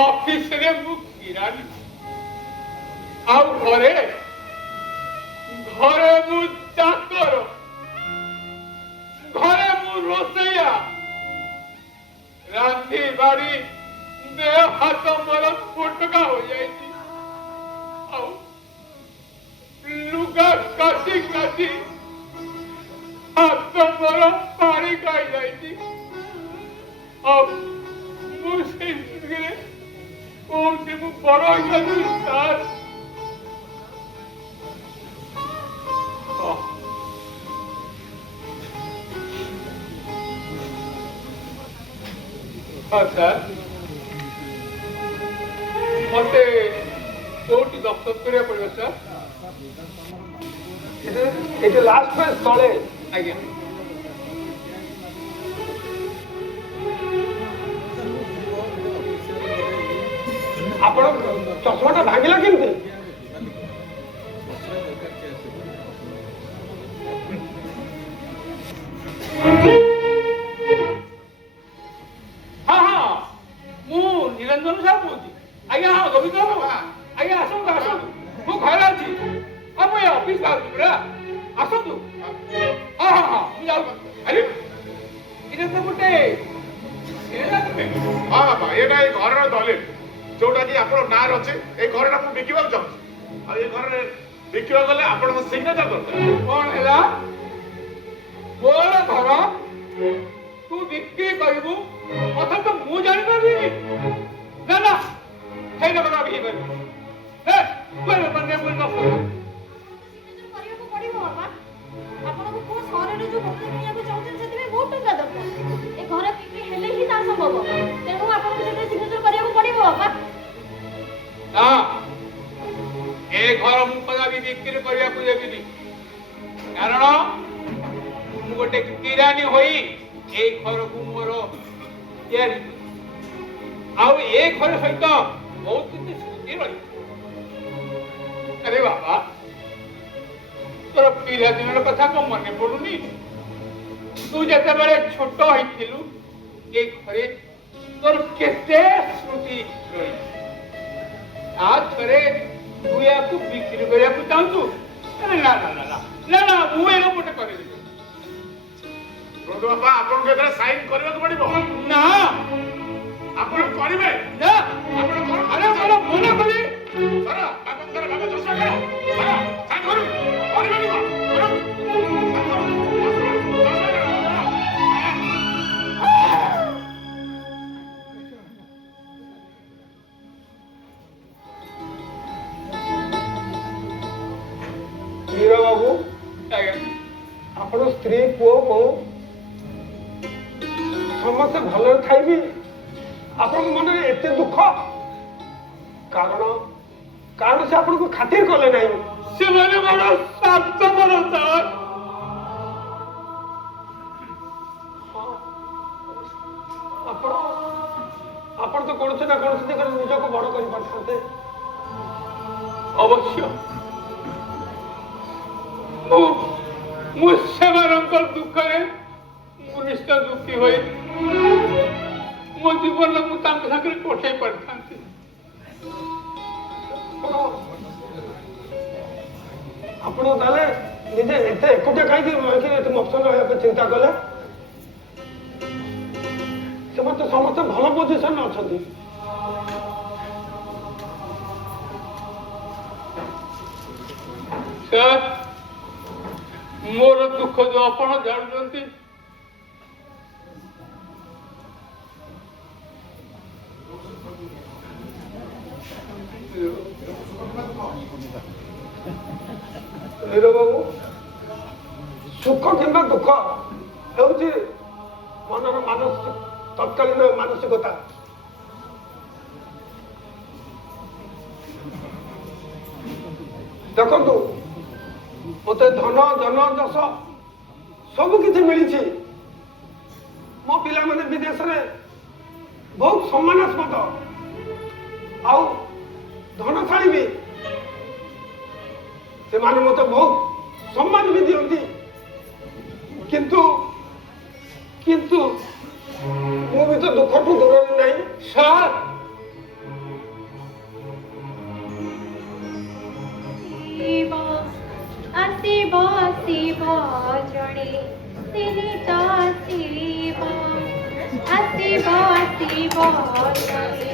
ଅଫିସରେ ମୁଁ କିରାନୀ ଆଉ ଘରେ ମୁଁ ଚାକର, ଘରେ ମୁଁ ରୋଷେଇଆ, ରାନ୍ଧି ବାଢି ଦେହ ହାତ ମୋର ଫୋଟକା ହୋଇଯାଇଛି ଆଉ ଲୁଗା କାଚି କାଚି ହାତ ମୋର ପାଣି ଖାଇଯାଇଛି ଆଉ ମୁଁ ସେଇ ଯୁଗରେ କୋଉଠି ମୁଁ ବଡ ହେଇଯାଉଛି ସାର୍। ହଁ ସାର୍ ମତେ କୋଉଠି ଦସ୍ତଖତ କରିବାକୁ ପଡିବ ସାର୍? ଏଠି ଲାଷ୍ଟ ପେଜ ତଳେ ଆଜ୍ଞା ଆପଣ ଚଷମାଟା ଭାଙ୍ଗିଲା କେମିତି? ହଁ ହଁ ମୁଁ ନିରଞ୍ଜନ ସାହୁ କହୁଛି। ଆଜ୍ଞା ହଁ ଗୋବିନ୍ଦ ବାବୁ ଆଜ୍ଞା ଆସନ୍ତୁ ଆସନ୍ତୁ, ମୁଁ ଘରେ ଅଛି। ହଁ ମୁଁ ଏ ଅଫିସ ଯାଉଛି ପୁରା, ଆସନ୍ତୁ। ହଁ ହଁ ହଁ ମୁଁ ଯାଉଛି। ଆରେ ଏଇଟା ତ ଗୋଟେ ହଁ ବାପା ଏଇଟା ଏଇ ଘରର ଦଲିଲ ଯୋଉଟା କି ଆପଣଙ୍କ ନାଁରେ ଅଛି। ଏଇ ଘରଟା ମୁଁ ବିକିବାକୁ ଚାହୁଁଛି ଆଉ ଏଇ ଘରରେ ବିକିବାକୁ ଗଲେ ଆପଣଙ୍କ ସିଗ୍ନେଚର ଦରକାର। କଣ ହେଲା? ମୋର ଘର ତୁ ବିକ୍ରି କରିବୁ ଅଥଚ ମୁଁ ଜାଣିପାରିବି? ନା ନା ସେଇଟା କଥା ବି ହେଇପାରିବ। କରିବାକୁ ପଡିବ ବାବା। ଆପଣଙ୍କୁ କୋଉ ସହରରେ ଯୋଉ ଘର କିଣିବାକୁ ଚାହୁଁଛନ୍ତି ସେଥିପାଇଁ ବହୁତ ଟଙ୍କା ଦରକାର। ଏ ଘର ବିକ୍ରି ହେଲେ ହିଁ ତା ସମ୍ଭବ। ତେଣୁ ଆପଣଙ୍କୁ ସେଥିରେ ସିଗ୍ନେଚର କରିବାକୁ ଏ ଘର ମୁଁ କଦାପି ବିକ୍ରି କରିବାକୁ ଦେବିନି, କାରଣ ମୁଁ ଗୋଟେ କିରାନୀ ହୋଇ ଏଇ ଘରକୁ ମୋର ତିଆରି ଆଉ ଏ ଘର ସହିତ ବହୁତ କିଛି ସ୍ମୃତି ରହିଛି। ଆରେ ବାବା, ତୋର ପିଲାଦିନର କଥା କଣ ମନେ ପଡୁନି? ତୁ ଯେତେବେଳେ ଛୋଟ ହେଇଥିଲୁ ଏ ଘରେ ତୋର କେତେ ସ୍ମୃତି ରହିଛି। ତା ଥରେ ତୁ ୟାକୁ ବିକ୍ରି କରିବାକୁ ଚାହୁଁଛୁ? ନା ନା ନା ନା ନା ନା, ମୁଁ ଏ ଗୋଟେ କରିବି ବାପା ଆପଣଙ୍କୁ ଏଥିରେ ସାଇନ୍ କରିବାକୁ ପଡିବ। ନା। ଆପଣ କରିବେ ନା, ଆପଣ କଣ ଆରେ କଣ ମନା କଲି? କର ବାପାଙ୍କର ବାପା ଚେଷ୍ଟା କର କର ସାଇନ୍ କରୁ କରିବେନି କଣ କର ହୀର ବାବୁ, ଆଜ୍ଞା। ଆପଣ ସ୍ତ୍ରୀ ପୁଅ ବୋଉ ସମସ୍ତେ ଭଲରେ ଥାଇବି ଆପଣଙ୍କ ମନରେ ଏତେ ଦୁଃଖ କାରଣ କାରଣ ସେ ଆପଣଙ୍କୁ ଖାତିର କଲେ ନାହିଁ। ସେମାନେ ବଡ ସ୍ୱାର୍ଥପର ସାର୍। ଆପଣ ଆପଣ ତ କୌଣସି ନା କୌଣସି ଦିଗରେ ନିଜକୁ ବଡ କରିପାରିଥାନ୍ତେ। ଅବଶ୍ୟ ମୁଁ ସେମାନଙ୍କ ଦୁଃଖରେ ମୁଁ ନିଶ୍ଚୟ ଦୁଃଖୀ ହୋଇ ମୋ ଜୀବନ ମୁଁ ତାଙ୍କ ସାଙ୍ଗରେ ପଠେଇ ପାରିଥାନ୍ତି। ଆପଣ ତାହେଲେ ନିଜେ ଏତେ ଏକୁଟିଆ କାହିଁକି ଏତେ ମଫସଲ ରହିବାକୁ ଚିନ୍ତା କଲେ? ସେମାନେ ତ ସମସ୍ତେ ଭଲ ପୋଜିସନରେ ଅଛନ୍ତି। ସାର୍, ମୋର ଦୁଃଖ ଯୋଉ ଆପଣ ଜାଣୁଛନ୍ତି, ହୀର ବାବୁ, ସୁଖ କିମ୍ବା ଦୁଃଖ ହେଉଛି ମନର ତତ୍କାଳୀନ ମାନସିକତା। ଦେଖନ୍ତୁ, ମତେ ଧନ ଜନ ଯଶ ସବୁ କିଛି ମିଳିଛି। ମୋ ପିଲାମାନେ ବିଦେଶରେ ବହୁତ ସମ୍ମାନାସ୍ପଦ ଆଉ ଧନଶାଳୀ ବି। ସେମାନେ ମତେ ବହୁତ ସମ୍ମାନ ବି ଦିଅନ୍ତି, କିନ୍ତୁ କିନ୍ତୁ ମୁଁ ବି ତ ଦୁଃଖଠୁ ଦୂରରେ ନାହିଁ। ସାର୍, ଆସିବ ଆସିବ ଜଣେ ତିନି ତ ଆସିବ, ଆସିବ ଆସିବ ଜଣେ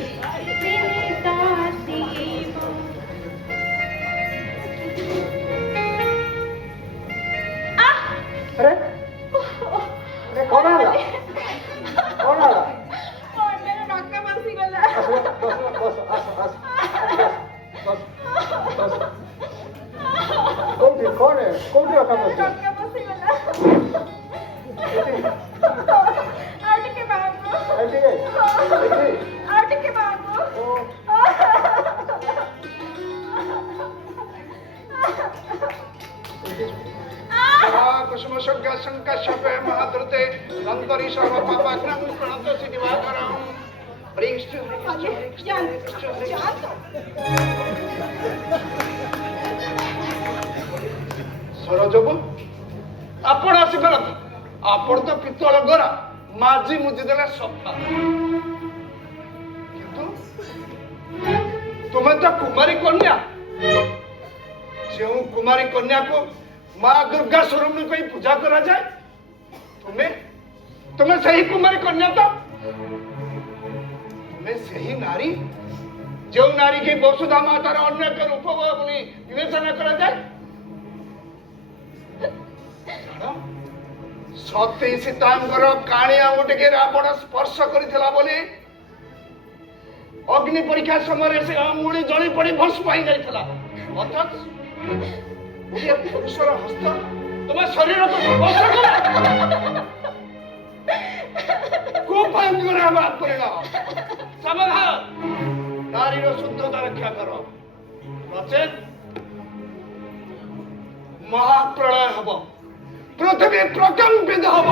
ତିନି ତ ଆସିବ। अरे अरे कौन आला कौन आला ଡକା ବସିଗଲା। बस बस बस बस बस कोठी कौन है कोठी रखा बस ଡକା ବସିଗଲା। ଆଉ ଟିକେ ବାବୁ, ऐसी है ऐसी ଆଉ ଟିକେ ବାବୁ। कुसुम संज्ञा संकश्यपे महाद्रुते रंतरी सर्व पापाग्नं प्रणतोषि दिवाकरं प्रीष्ट ସରୋଜବୁ ଆପଣ ଆସିପାରନ୍ତି। ଆପଣ ତ ପିତ୍ତଳ ଗରା ମାଜି ମୁଜି ଦେଲେ ସଫା, କିନ୍ତୁ ତୁମେ ତ କୁମାରୀ କନ୍ୟା। ଯେଉଁ କୁମାରୀ କନ୍ୟାକୁ ମା ଦୁର୍ଗା ସ୍ୱରୂପୀ କହି ପୂଜା କରାଯାଏ, ତୁମେ ତୁମେ ସେହି କୁମାରୀ କନ୍ୟା ତ? ତୁମେ ସେହି ନାରୀ ଯେଉଁ ନାରୀ କି ବସୁଧା ମାତାର ଅନେକ ରୂପ ବୋଲି ବିବେଚନା କରାଯାଏ। ସତୀ ସୀତାଙ୍କର କାଣି ଆଙ୍ଗୁଠିକି ରାବଣ ସ୍ପର୍ଶ କରିଥିଲା ବୋଲି ଅଗ୍ନି ପରୀକ୍ଷା ସମୟରେ ସେ ଅଙ୍ଗୁଳି ଜଳି ପଡି ଭସ୍ମ ହେଇଯାଇଥିଲା। ଅଥଚ ଗୋଟିଏ ପୁରୁଷର ହସ୍ତ ତୁମ ଶରୀରକୁ ସ୍ପର୍ଶ କଲା। କୁପାଙ୍କର ଆବାଦ ପରିଣାମ। ସାବଧାନ, ନାରୀର ଶୁଦ୍ଧତା ରକ୍ଷା କର, ନଚେତ୍ ମହାପ୍ରଳୟ ହବ, ପୃଥିବୀ ପ୍ରକମ୍ପିତ ହବ।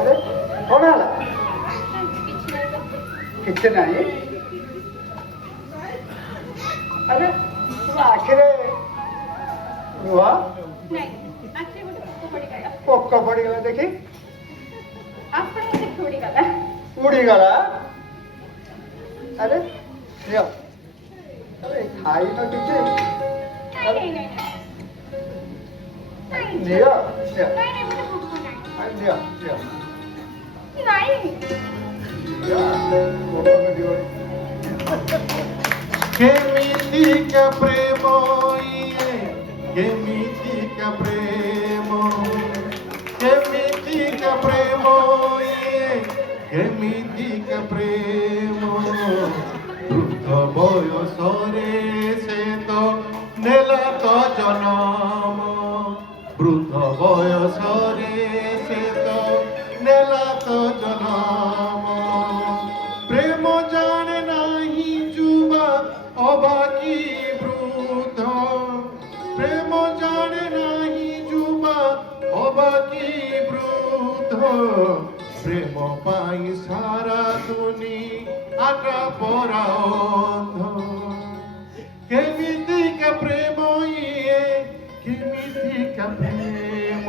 ଆରେ କଣ ହେଲା? କିଛି ନାହିଁ ତ। କିଛି ନାହିଁ। ଆରେ ତୁମ ଆଖିରେ ରୁହ, ନାଇଁ, ଆଖିରେ ଗୋଟେ ପୋକ ପଡ଼ିଗଲା। ପୋକ ପଡ଼ିଗଲା ଦେଖି, ଆପଣ ମତେ ପୋଡ଼ିଗଲା। ଉଡ଼ିଗଲା। ଆରେ ନିଅ, ଆରେ ଖାଇନ କିଛି, ନାଇଁ, ନାଇଁ, ନାଇଁ, ନାଇଁ। ନାଇଁ, ନିଅ ନିଅ, ନାଇଁ, ନାଇଁ, ମତେ ଭୋକ ନାହିଁ। ଆରେ ନିଅ ନିଅ ନାଇଁ। ନିଅ, ଭୋକ କରିବନି। କେମିତିକା ପ୍ରେମ ଇଏ, କେମିତିକା ପ୍ରେମ, କେମିତିକା ପ୍ରେମ ଇଏ, କେମିତିକା ପ୍ରେମ, ବୃଦ୍ଧ ବୟସରେ ସେ ତ ନେଲା ତ ଜନମ, ବୃଦ୍ଧ ବୟସରେ ସେ ତ ନେଲା ତ ଜନମ, ପ୍ରେମ ଜାଣେ ନାହିଁ ଯୁବା অবাকি বৃদ্ধ, প্রেম জানে নাহি যুবা অবাকি বৃদ্ধ, প্রেম পাই সারা দুনি আটা পরা অন্ধ, কেমিতিকা প্রেম ইয়ে, কেমিতিকা প্রেম।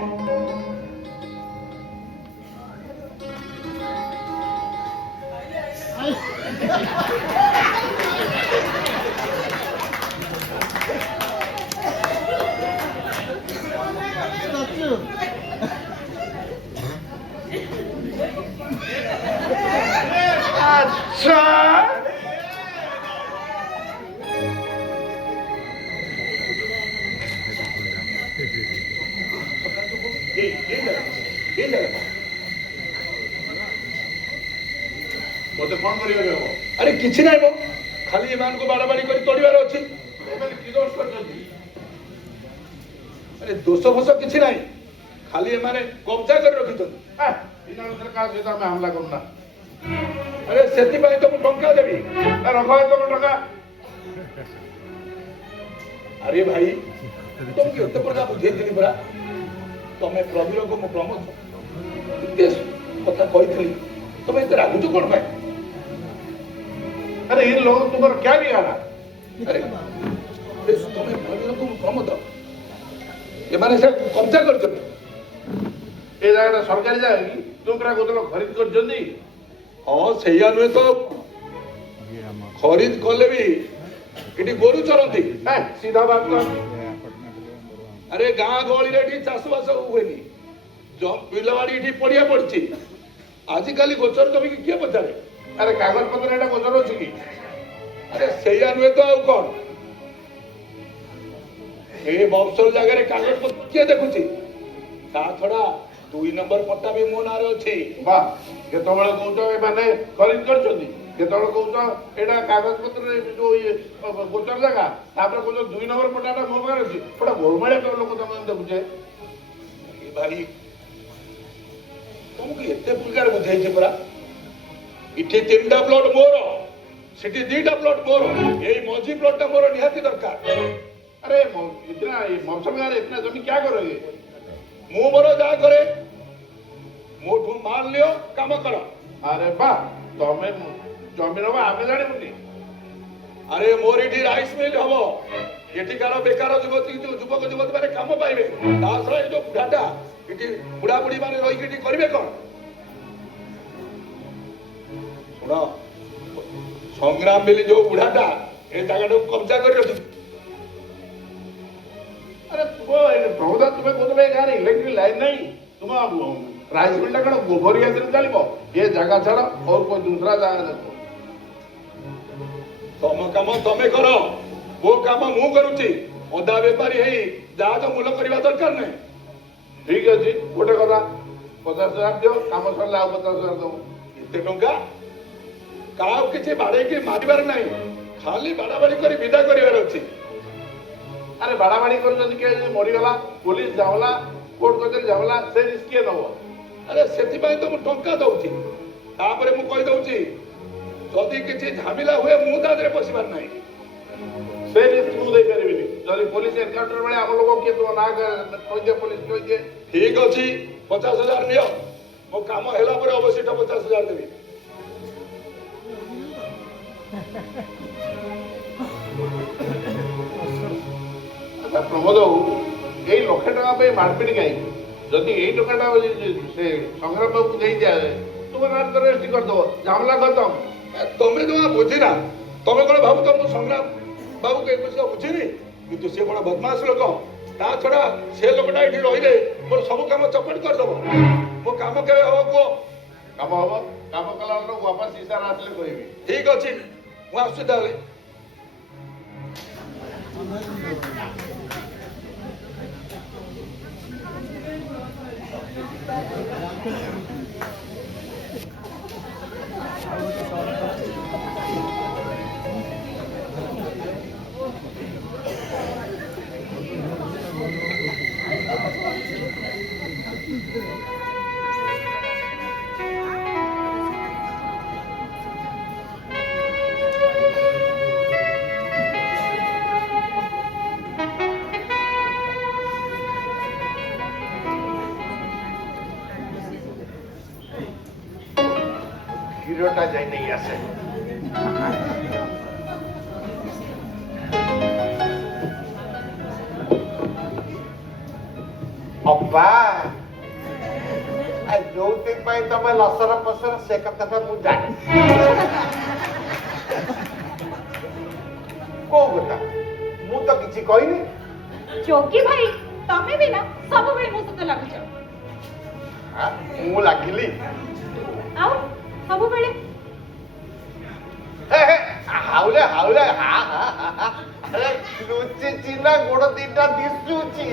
আচ্ছা, মতে ফোন করিবে হব। আরে কিছু নাই ম খালি এମାନଙ୍କୁ বাড়াবাড়ি করে তড়িবার ଅଛି। এবারে কি দোষ করছন্তি? আরে দোষ ফোষ କିଛି নাই, খালি এମାନେ কবজা করে রଖିଛନ୍ତି। হ্যাঁ, ইনার কাজ সহিত আমি হামলা করব না। আরে ସେଥିପାଇଁ ତ ମୁଁ ଟଙ୍କା ଦେବି। রখ তোমার টাকা। আরে ভাই ତମକୁ ଏତେ ପ୍ରକାର ବୁଝେଇଥିଲି ପରା, ତମେ ପ୍ରବୀରକୁ ମୁଁ ପ୍ରମୋଦ ଏତେ କଥା କହିଥିଲି, ତମେ ଏତେ ରାଗୁଛ କଣ ପାଇଁ? अरे इन लोगों को तुम्हारा क्या नहीं आना? ଆରେ ତମେ ପ୍ରବୀରକୁ ମୁଁ ପ୍ରମୋଦ, ଏମାନେ ସେ କବଜା କରିଛନ୍ତି। ଏ ଜାଗାଟା ସରକାରୀ ଜାଗା କି? ତୁମ ପୁରା ଗୋଦଲ ଖରିଦ କରିଛନ୍ତି? ହଁ ସେଇଆ ନୁହେଁ ତ, ଖରିଦ କଲେ ବି ଏଠି ଗୋରୁ ଚରନ୍ତି। হ্যাঁ, সিধা বাত কর। আরে গাঁ গহଳିରେ ଏଠି ଚାଷବାସ ହୁଏନି, ବିଲବାଡି ଏଠି ପଡିଆ ପଡିଛି। ଆଜିକାଲି ଗୋଚର ଜମିକି କିଏ ପଚାରେ? আরে কাগজ পত্র এটা গোচর আছে কি? আরে ସେଇଆ ନୁହେଁ ତ ଆଉ କଣ? ଏ ମଫସଲ ଜାଗାରେ କାଗଜ ପତ୍ର କିଏ ଦେଖୁଛି? ତା ଛଡା 2 ନମ୍ବର ପଟ୍ଟା ବି ମୋ ନାଁରେ ଅଛି। বাহ, କେତେବେଳେ କହୁଛ ଏମାନେ ଖରିଦ କରିଛନ୍ତି, କେତେବେଳେ କହୁଛ ଏଇଟା କାଗଜ ପତ୍ରରେ ଯୋଉ ଇଏ ଗୋଚର ଜାଗା, ତାପରେ କହୁଛ 2 ନମ୍ବର ପଟାଟା ମୋ ପାଖରେ ଅଛି। ଗୋଟେ ଗୋଳମାଳିଆ ତମ ଲୋକ ତମେ ଦେଖୁଛେ। ଏ ଭାଇ ତମକୁ ଏତେ ପ୍ରକାର ବୁଝେଇଛି ପରା, ଏଠି 3ଟା ପ୍ଲଟ ମୋର, ସେଠି 2ଟା ପ୍ଲଟ ମୋର, ଏଇ ମଝି ପ୍ଲଟଟା ମୋର ନିହାତି ଦରକାର। अरे इतना मौसम में इतना जमीन क्या करोगे? ମୁଁ ମୋର ଯାହା କରେ, ମୋଠୁ ମାଲ ନିଅ, କାମ କର। अरे वाह, ତମେ ଜମି ନବା ଆମେ ଜାଣିବୁନି। ଆରେ ମୋର ଏଠି ରାଇସ୍ ମିଲ୍ ହବ, ଏଠିକାର ବେକାର ଯୁବକ ଯୁବତୀ ମାନେ କାମ ପାଇବେ। ତା ସହ ଏଇ ଯୋଉ ବୁଢାଟା ଏଠି ବୁଢାବୁଢୀ ମାନେ ରହିକି ଏଠି କରିବେ କଣ? ଶୁଣ ସଂଗ୍ରାମ ବୋଲି ଯୋଉ ବୁଢାଟା ଏ ଜାଗାଟାକୁ କବ୍ଜା କରି ରଖିଛି। अरे प्रभुदा तुम्हें कौन गाँव इलेक्ट्रिक लाइन नहीं तुम राइस मिल कौन गोबर गैस चलो ये जगह छाड़ और कोई दूसरा जगह देखो ତମ କାମ ତମେ କର ମୋ କାମ ମୁଁ କରୁଛି ଅଦା ବେପାରୀ ହେଇ ଜାହାଜ ମୂଲ କରିବା ଦରକାର ନାହିଁ। ठीक अच्छे गोटे कथा 50,000 दियो काम सरला 50,000 दो ଏତେ ଟଙ୍କା କାହାକୁ କିଛି ବାଡେଇକି ମାରିବାର ନାହିଁ ଖାଲି ବାଡାବାଡି କରି ବିଦା କରିବାର ଅଛି। अरे बाड़ाबाड़ी कर मरीगला पुलिस जावला कोर्ट कचेरी जावला से रिस्क किए नब ଆରେ ସେଥିପାଇଁ ତ ମୁଁ ଟଙ୍କା ଦଉଛି ତାପରେ ମୁଁ କହି ଦଉଛି ଯଦି କିଛି ଝାମିଲା ହୁଏ ମୁଁ ତା ଦେହରେ ପଶିବାର ନାହିଁ। से रिस्क मु दे परिबिनी जदी पुलिस एनकाउंटर बेले हम लोग के तो ना कोई दे पुलिस कोई दे ଠିକ ଅଛି 50,000 ନିଅ ମୋ କାମ ହେଲା ପରେ ଅବଶ୍ୟ 50,000 ଦେବି। अच्छा प्रमोद यही लक्षे टका पे मारपीट कहीं जदि यही टका से संग्राम बाबू दे दिया तुम रात रेस्ट कर दो झामला खत्म ତମେ ଜମା ବୁଝିନା ତମେ କଣ ଭାବୁଛ ମୁଁ ସଂଗ୍ରାମ ବାବୁ କେ କିଛି ବୁଝିନି କିନ୍ତୁ ସେ ବଡ ବଦମାସ ଲୋକ ତା ଛଡା ସେ ଲୋକଟା ଏଠି ରହିଲେ ମୋର ସବୁ କାମ ଚପଟ କରିଦବ। ମୋ କାମ କେବେ ହବ କୁହ? काम हम काम कला वापस इशारा आसले कहबी ଠିକ ଅଛି ମୁଁ ଆସୁଛି ତାହେଲେ। କ୍ଷୀରଟା ଯାଇ ନେଇ ଆସେ। ଅପା ଯୋଉଥିପାଇଁ ତମେ ଲସର ପସର ସେ କଥାଟା ମୁଁ ଜାଣେ। କୋଉ କଥା ମୁଁ ତ କିଛି କହିନି। ଚୌକି ଭାଇ ତମେ ବି ନା ସବୁବେଳେ ମୋ ସହିତ ଲାଗୁଛ ମୁଁ ଲାଗିଲି ଆଉ ସବୁବେଳେ ହାଉଲେ ହାଉଲେ ହା ହା ହା ଆରେ ଲୁଚିଛି ନା ଗୋଡ ଦିଟା ଦିଶୁଛି।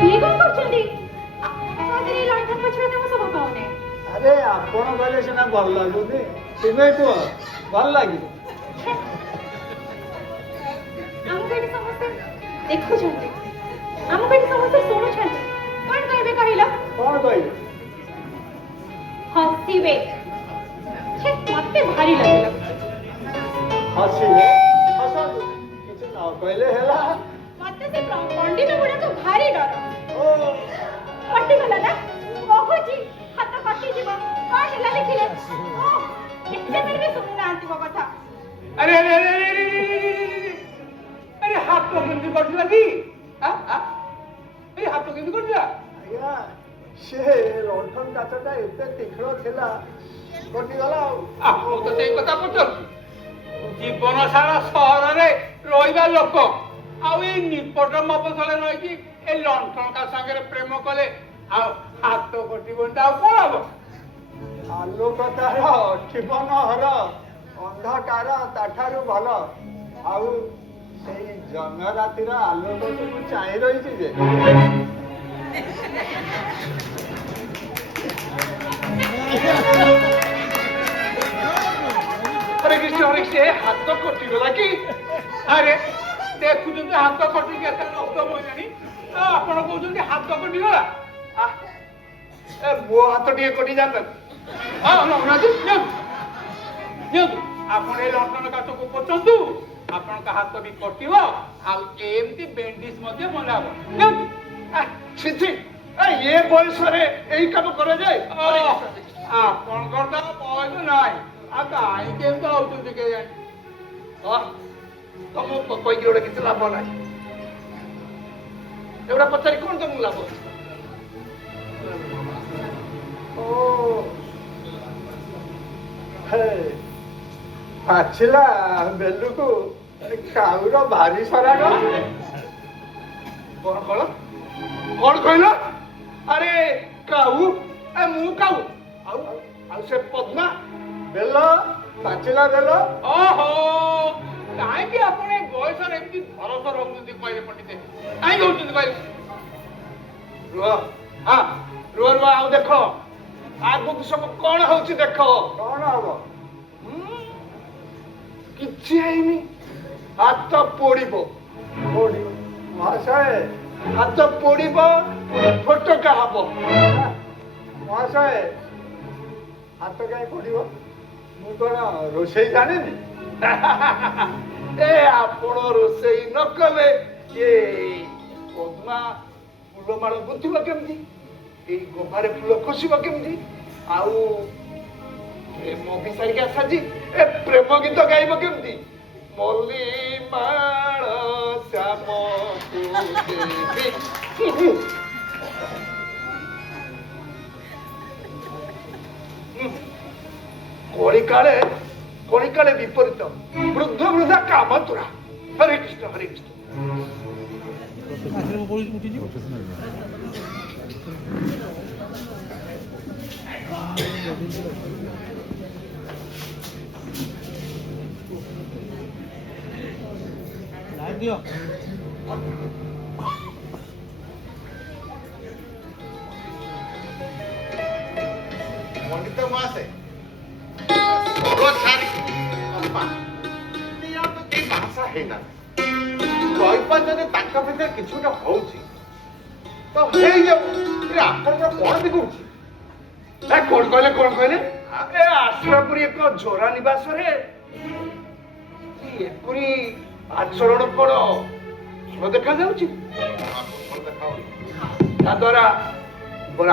ଇଏ କଣ କରୁଛନ୍ତି? ଆରେ ଲଣ୍ଠନ ପଛରେ ତମ ସବୁ ପାଉନେ ଆରେ ଆପଣ କହିଲେ ସିନା ଭଲ ଲାଗୁନି ତୁମେ କୁହ ଭଲ ଲାଗିବ। ଆମକୁ ଏଠି ସମସ୍ତେ ଦେଖୁଛନ୍ତି ଆମକୁ ଏଠି ସମସ୍ତେ ଶୁଣୁଛନ୍ତି କଣ କହିବେ କହିଲ? କଣ କହିବେ? ହସିବେ। ଛେ ମତେ ଭାରି ଲାଗିଲା। ହସିବେ ହସନ୍ତୁ କିଛି ନ କହିଲେ ହେଲା। ମତେ ସେ ପଣ୍ଡିତ ଗୁଡାକ ଭାରି ଡର। ଓ କଟିଗଲା ନା କହୁଛି ହାତ କଟିଯିବ କଣ ହେଲା ଦେଖିଲେ ଏତେ ବି ଶୁଣୁନାହାନ୍ତି ମୋ କଥା। अरे अरे अरे अरे अरे अरे हाथ तो केमती करथिला की ए हाथ तो केमती करथिला ଆଜ୍ଞା ସେ ଲଣ୍ଠନ କାଚଟା ଏତେ ତୀକ୍ଷ୍ଣ ଥିଲା କଟିଗଲା ଆଉ। ଆପଣ ତ ସେଇ କଥା ପଚାରୁଛି ଜୀବନ ସାରା ସହରରେ ରହିବା ଲୋକ ଆଉ ଏଇ ନିପଟ ମଫସଲେ ରହିକି ଏ ଲଣ୍ଠନକା ସାଙ୍ଗରେ ପ୍ରେମ କଲେ ଆଉ ହାତ କଟିବନି ଆଉ କଣ ହବ? ଆଲୋକ ତାର ଜୀବନ ହର ଅନ୍ଧକାର ତାଠାରୁ ଭଲ। ଆଉ ସେଇ ଜହ୍ନ ରାତିର ଆଲୋକକୁ ମୁଁ ଚାହିଁ ରହିଛି ଯେ हरे कृष्ण हाथ कटिगला कि अरे देखुଛନ୍ତି हाथ कटि केते रक्त बोइलानी आपण कहउଛନ୍ତି हाथ कटिगला ए मो हाथ टिके कटि जाता हां नौनाजी नियंतु आपण ए लंडन काटको पचंतु ଆପଣଙ୍କ ହାତ ବି କଟିବ ଆଉ ଏମିତି ବେଣ୍ଡିଜ ମଧ୍ୟ ବନା ହବ କେମିତି? ଛିଛି ଏ ବୟସରେ ଏଇ କାମ କରାଯାଏ? ଆପଣଙ୍କର ତ ବୟସ ନାହିଁ ଆଉ କାହିଁକି ଏମିତି ହଉଛନ୍ତି କେଜାଣି? ତମକୁ କହିକି ଗୋଟେ କିଛି ଲାଭ ନାହିଁ। ଏଗୁଡ଼ା ପଚାରି କଣ ତମକୁ ଲାଭ ଅଛି? ଓ ହେ ପାଚିଲା ବେଲୁକୁ କାଉର ଭାରି ସରାଗ। କଣ କଣ କଣ କହିଲ? ଆରେ କାଉ ମୁଁ କାଉ ଆଉ ଆଉ ସେ ପଦ୍ମା ବେଲ ପାଚିଲା ବେଲ। ଓହୋ କାହିଁକି ଆପଣ ଏ ବୟସରେ ଏମିତି ଧରସର ହଉଛନ୍ତି କହିଲେ ପଣ୍ଡିତେ? କାହିଁକି ହଉଛନ୍ତି କହିଲେ? ରୁହ ରୁହ ରୁହ ଆଉ ଦେଖ ଆଗକୁ ସବୁ କଣ ହଉଛି ଦେଖ। କଣ ହବ? କିଛି ହେଇନି। ହାତ ପୋଡିବ ମହାଶୟ ହାତ ପୋଡିବ ଫୋଟକା ହବ। ମହାଶୟ ହାତ କାହିଁ ପଡିବ? ମୁଁ କଣ ରୋଷେଇ ଜାଣିନି? ଏ ଆପଣ ରୋଷେଇ ନ କଲେ ଏ ପଦ୍ମା ଫୁଲମାଳ ଗୁନ୍ଥିବ କେମିତି? ଏଇ ଗୋଭାରେ ଫୁଲ ଖୁସିବ କେମିତି? ଆଉ ପ୍ରେମ ବିଷାରିକା ସାଜି ଏ ପ୍ରେମ ଗୀତ ଗାଇବ କେମିତି? ମଲ୍ଲି ମାଳ ଶ୍ୟାମକୁ ଦେବି। କଳିକାଳେ ବିପରୀତ ବୃଦ୍ଧ ବୃଦ୍ଧା କାମତୁରା। ହରେ କୃଷ୍ଣ ହରେ କୃଷ୍ଣ। ପଣ୍ଡିତ ମହାଶୟ କେହି ଭାଷା ହେଇନାହାନ୍ତି। ରହିପାରୁଛନ୍ତି ତାଙ୍କ ଭିତରେ କିଛି ଗୋଟେ ହଉଛି ତ ହେଇଯାଉ। ଆପଣଙ୍କର କଣ ବିଗୁଡୁଛି? କଣ କହିଲେ? ଏ ଆଶ୍ରାପୁରୀ ଏକ ଜୋରା ନିବାସରେ ଏପରି ଆଚରଣ କଣ ଭଲ ଦେଖାଯାଉଛି? ତା ଦ୍ୱାରା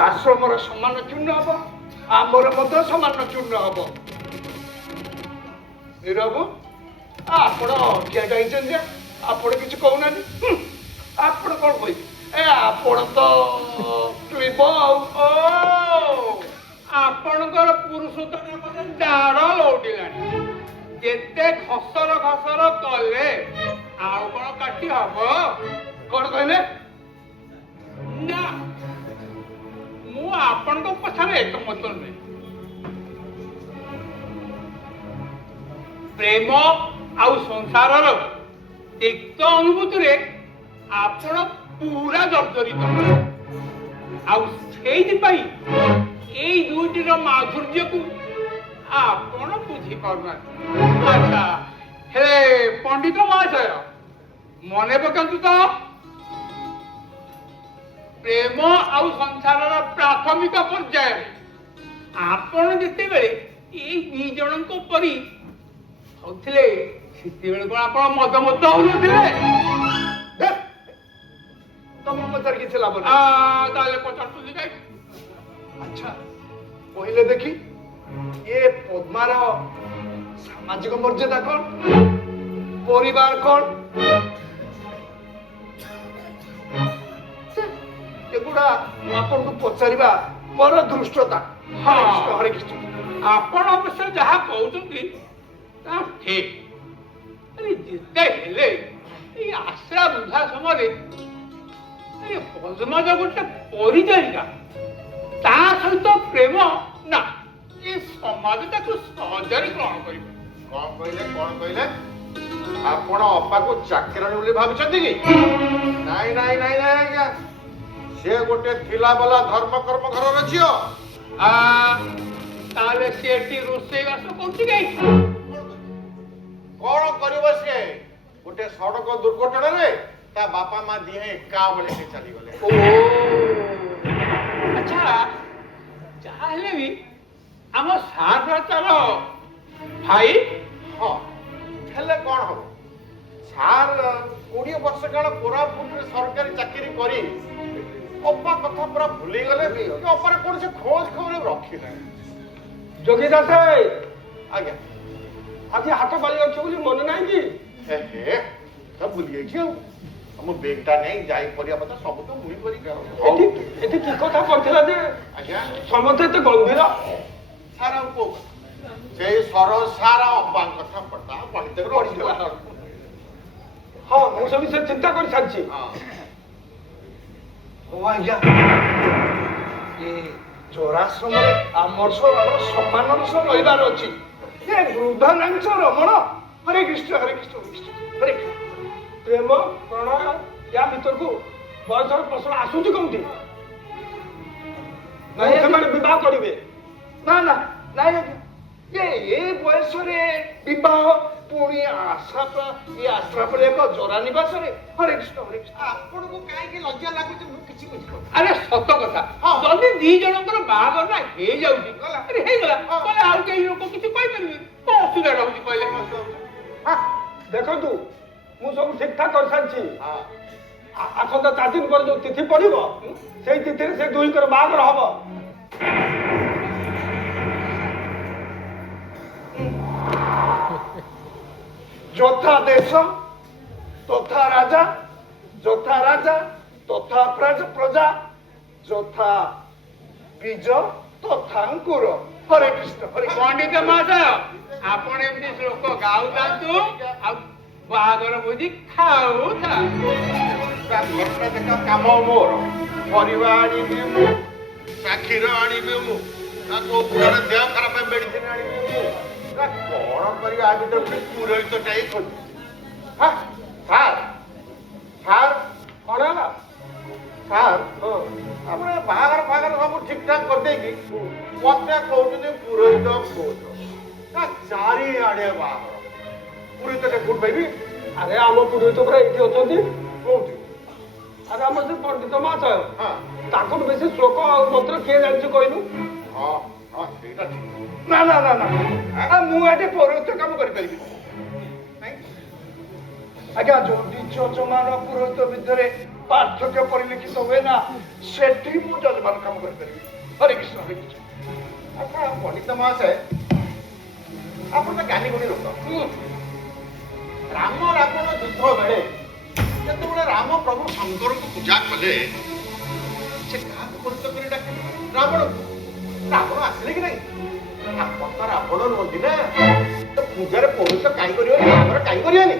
ଆଶ୍ରମର ସମ୍ମାନ ଚୂର୍ଣ୍ଣ ହବ, ଆମର ମଧ୍ୟ ସମ୍ମାନ ଚୂର୍ଣ୍ଣ ହବ। ନିରବ ଆପଣ କିଏଟା ହେଇଛନ୍ତି ଯେ ଆପଣ କିଛି କହୁନାହାନ୍ତି? ଆପଣ କଣ କହିବେ? ଆପଣ ତ କ୍ଲିବ ଆଉ ଆପଣଙ୍କର ପୁରୁଷୋତ୍ତମ ମଧ୍ୟ ଦାର ଲଉଟିଲାଣି। ଯେତେ ଘସର କଲେ ଆଉ କଣ କାଟି ହବ? କଣ କହିଲେ? ନା ମୁଁ ଆପଣଙ୍କ ପଛରେ ଏକମତ ନୁହେଁ। ପ୍ରେମ ଆଉ ସଂସାରର ତିକ୍ତ ଅନୁଭୂତିରେ ଆପଣ ପୁରା ଜର୍ଜରିତ। ଆଉ ସେଇଥିପାଇଁ ଏଇ ଦୁଇଟିର ମାଧୁର୍ଯ୍ୟକୁ ଆପଣ ବୁଝିପାରୁନାହାନ୍ତି। ଆଚ୍ଛା ହେଲେ ପଣ୍ଡିତ ମହାଶୟ ମନେ ପକାନ୍ତୁ ତ, ପ୍ରେମ ଆଉ ସଂସାରର ପ୍ରାଥମିକ ପର୍ଯ୍ୟାୟରେ ଆପଣ ଯେତେବେଳେ ଏଇ ଦି ଜଣଙ୍କ ପରି ହଉଥିଲେ ସେତେବେଳେ କଣ ଆପଣ ମଦ ହଉନଥିଲେ? ତମ ପଚାର କିଛି ଲାଭ ନାହିଁ। ତାହେଲେ ପଚାରୁଛନ୍ତି କାଇଁ? ଆଚ୍ଛା କହିଲେ ଦେଖି ଏ ପଦ୍ମାର ସାମାଜିକ ମର୍ଯ୍ୟାଦା କଣ, ପରିବାର କଣ? ଏଗୁଡା ଆପଣଙ୍କୁ ପଚାରିବା ମୋର ଦୃଷ୍ଟତା। ହରେ କୃଷ୍ଣ। ଆପଣ ଅବଶ୍ୟ ଯାହା କହୁଛନ୍ତି ତାହା ଠିକ। ଯେତେ ହେଲେ ଏଇ ଆଶ୍ରା ବୃଦ୍ଧା ସମୟରେ ପଦ୍ମା ଗୋଟେ ପରିଚାରିକା, ତା ସହିତ ପ୍ରେମ ନା, ଏ ସମାଜ ତାକୁ ସହଜରେ ଗ୍ରହଣ କରିବ। କଣ କହିଲେ? ଆପଣ ଅପାକୁ ଚାକିରାଣୀ ବୋଲି ଭାବିଛନ୍ତି କି? ନାଇଁ ଆଜ୍ଞା, ସେ ଗୋଟେ ଥିଲା ବାଲା ଧର୍ମ କର୍ମ ଘରର ଝିଅ। ତାହେଲେ ସେ ଏଠି ରୋଷେଇବାସ କରୁଛି କାହିଁ? କଣ କରିବ ସିଏ? ଗୋଟେ ସଡ଼କ ଦୁର୍ଘଟଣାରେ ତା ବାପା ମା ଦିହେଁ ଏକା ବେଳେ ସେ ଚାଲିଗଲେ। ଆଚ୍ଛା ଯାହା ହେଲେ ବି ଆମ ସାର୍ ତାର ଭାଇ। ହଁ ହେଲେ କଣ ହବ? ସାର୍ 20 ବର୍ଷ କାଳ କୋରାପୁଟରେ ସରକାରୀ ଚାକିରି କରି ଅପା କଥା ପୁରା ଭୁଲିଗଲେ ଅପାରେ କୌଣସି ଖୋଜ ଖବର ରଖିନାହିଁ। ଯୋଗୀ ଦାସ ଆଜ୍ଞା ଆଜି ହାଟ ବାଳି ଅଛି ବୋଲି ମନେ ନାହିଁ କି? ହେ ଭୁଲି ଯାଇଛି ଆଉ ଆମ ବେଗଟା ନେଇ ଯାଇ ପରିବା ପତ୍ର ସବୁ ତ ମୁଇ କରିକି ଆଉ ଏଠି କି କଥା ପଡିଥିଲା ଯେ ଆଜ୍ଞା ସମସ୍ତେ ଏତେ ଗମ୍ଭୀର? ସାର୍ ଆଉ କୋଉ କଥା ସେଇ ସରୋଜ ସାର୍ ଆଉ ଅପାଙ୍କ କଥା ପଡିଲା ପଣ୍ଡିତକୁ ପଡିଥିଲା। ହଁ ମୁଁ ସବୁ ସେ ଚିନ୍ତା କରି ସାରିଛି। ଓ ଆଜ୍ଞା ଏ ଚୋରାଶ୍ରମରେ ଆମର ସମ୍ମାନର ସହ ରହିବାର ଅଛି। ଏ ବୃଦ୍ଧାନାଂଶ ରମଣ ହରେ କୃଷ୍ଣ ହରେ କୃଷ୍ଣ ହରେ କୃଷ୍ଣ ହରେ କୃଷ୍ଣ। ପ୍ରେମ ପ୍ରଣୟ ୟା ଭିତରକୁ ବୟସର ପ୍ରଶ୍ନ ଆସୁଛି କୋଉଠି? ନାଇଁ ସେମାନେ ବିବାହ କରିବେ? ନା ନା ନାଇଁ ଆଜ୍ଞା ଏ ବୟସରେ ବିବାହ ପୁଣି ଆଶ୍ରା ପରେ ଏକ ଜରା ନିବାସରେ ହରେ କୃଷ୍ଣ ହରେ କୃଷ୍ଣ। ଆପଣଙ୍କୁ କାହିଁକି ଲଜ୍ଜା ଲାଗୁଛି ମୁଁ କିଛି ବୁଝିପାରୁନି। ଆରେ ସତ କଥା ଯଦି ଦି ଜଣଙ୍କର ବାହାଘର ନା ହେଇଯାଉଛି ଆରେ ହେଇଗଲା ତାହେଲେ ଆଉ କେହି ଲୋକ କିଛି କହିପାରିବେ କଣ ଅସୁବିଧା ରହୁଛି କହିଲେ? ଦେଖନ୍ତୁ ମୁଁ ସବୁ ଠିକ ଠାକ କରିସାରିଛି। ଆସନ୍ତା 4 ଦିନ ପରେ ଯୋଉ ତିଥି ପଡିବ ସେଇ ତିଥିରେ ସେ ଦୁହିଁଙ୍କର ବାହାଘର ହବ। ଯଥା ଦେଶ ତଥା ରାଜା ତଥା ପ୍ରଜା ଯଥା ବୀଜ ତଥା ଅଙ୍କୁର ହରେ କୃଷ୍ଣ ହରେ କୃଷ୍ଣ। ପଣ୍ଡିତ ମହାଶୟ ଆପଣ ଏମିତି ଶ୍ଲୋକ ଗାଉଥାନ୍ତୁ ଆଉ ବାହାଘର ଭୋଜି ଖାଉଥା। ଘରଟା ଦେଖ କାମ ମୋର ପରିବା ଆଣିବି ମୁଁ କ୍ଷୀର ଆଣିବି ମୁଁ କୋଉ ବୁଢ଼ାର ଦେହ ଖରାପ ମେଡିସିନ ଆଣିବି ମୁଁ କଣ କରିବା ଆ ଭିତରେ ପୁରୋହିତଟାଇ ଖୋଜୁ। ସାର୍ ସାର୍ କଣ ହେଲା? ସାର୍ ଆପଣ ବାହାଘର ଫାହାଘର ସବୁ ଠିକ ଠାକ କରିଦେଇକି ମତେ କହୁଛନ୍ତି ପୁରୋହିତ ଖୋଜ। ଚାରିଆଡେ ବାହାଘର ପୁରୋହିତଟା କୋଉଠି ପାଇବି? ଆରେ ଆମ ପୁରୋହିତ ପୁରା ଏଇଠି ଅଛନ୍ତି। କୋଉଠି? ଆରେ ଆମର ସେ ପଣ୍ଡିତ ମହାଶୟ ହଁ ତାଙ୍କଠୁ ବେଶୀ ଶ୍ଲୋକ ଆଉ ମନ୍ତ୍ର କିଏ ଜାଣିଛୁ କହିଲୁ? ହଁ ହଁ ସେଇଟା ଠିକ। ନା ନା ନା ନା ମୁଁ ଏଠି ପୌରୋହିତ କାମ କରିପାରିବି। ଆଜ୍ଞା ଯୋଉଠି ଯଜମାନ ପୁରୋହିତ ଭିତରେ ପାର୍ଥକ୍ୟ ପରିଲକ୍ଷିତ ହୁଏ ନା ସେଠି ମୁଁ ଯଜମାନ କାମ କରିପାରିବି। ହରେ କୃଷ୍ଣ ହରେ କୃଷ୍ଣ। ଆଚ୍ଛା ପଣ୍ଡିତ ମହାଶୟ ଆପଣ ତ ଜ୍ଞାନୀ ଗୁଣୀ ଲୋକ। ରାମ ରାବଣ ଯୁଦ୍ଧ ବେଳେ ଯେତେବେଳେ ରାମ ପ୍ରଭୁ ଶଙ୍କରଙ୍କୁ ପୂଜା କଲେ ସେ କାହାକୁ ପରିଚୟ କରି ଡାକିଲେ? ରାବଣକୁ। ରାବଣ ଆସିଲେ କି ନାହିଁ? ଆପଣ ତ ରାବଣ ନୁହନ୍ତି ନା ତ ପୂଜାରେ ପୌରୁଷ କାହିଁ କରିବନି? ଆମର କାହିଁ କରିବାନି?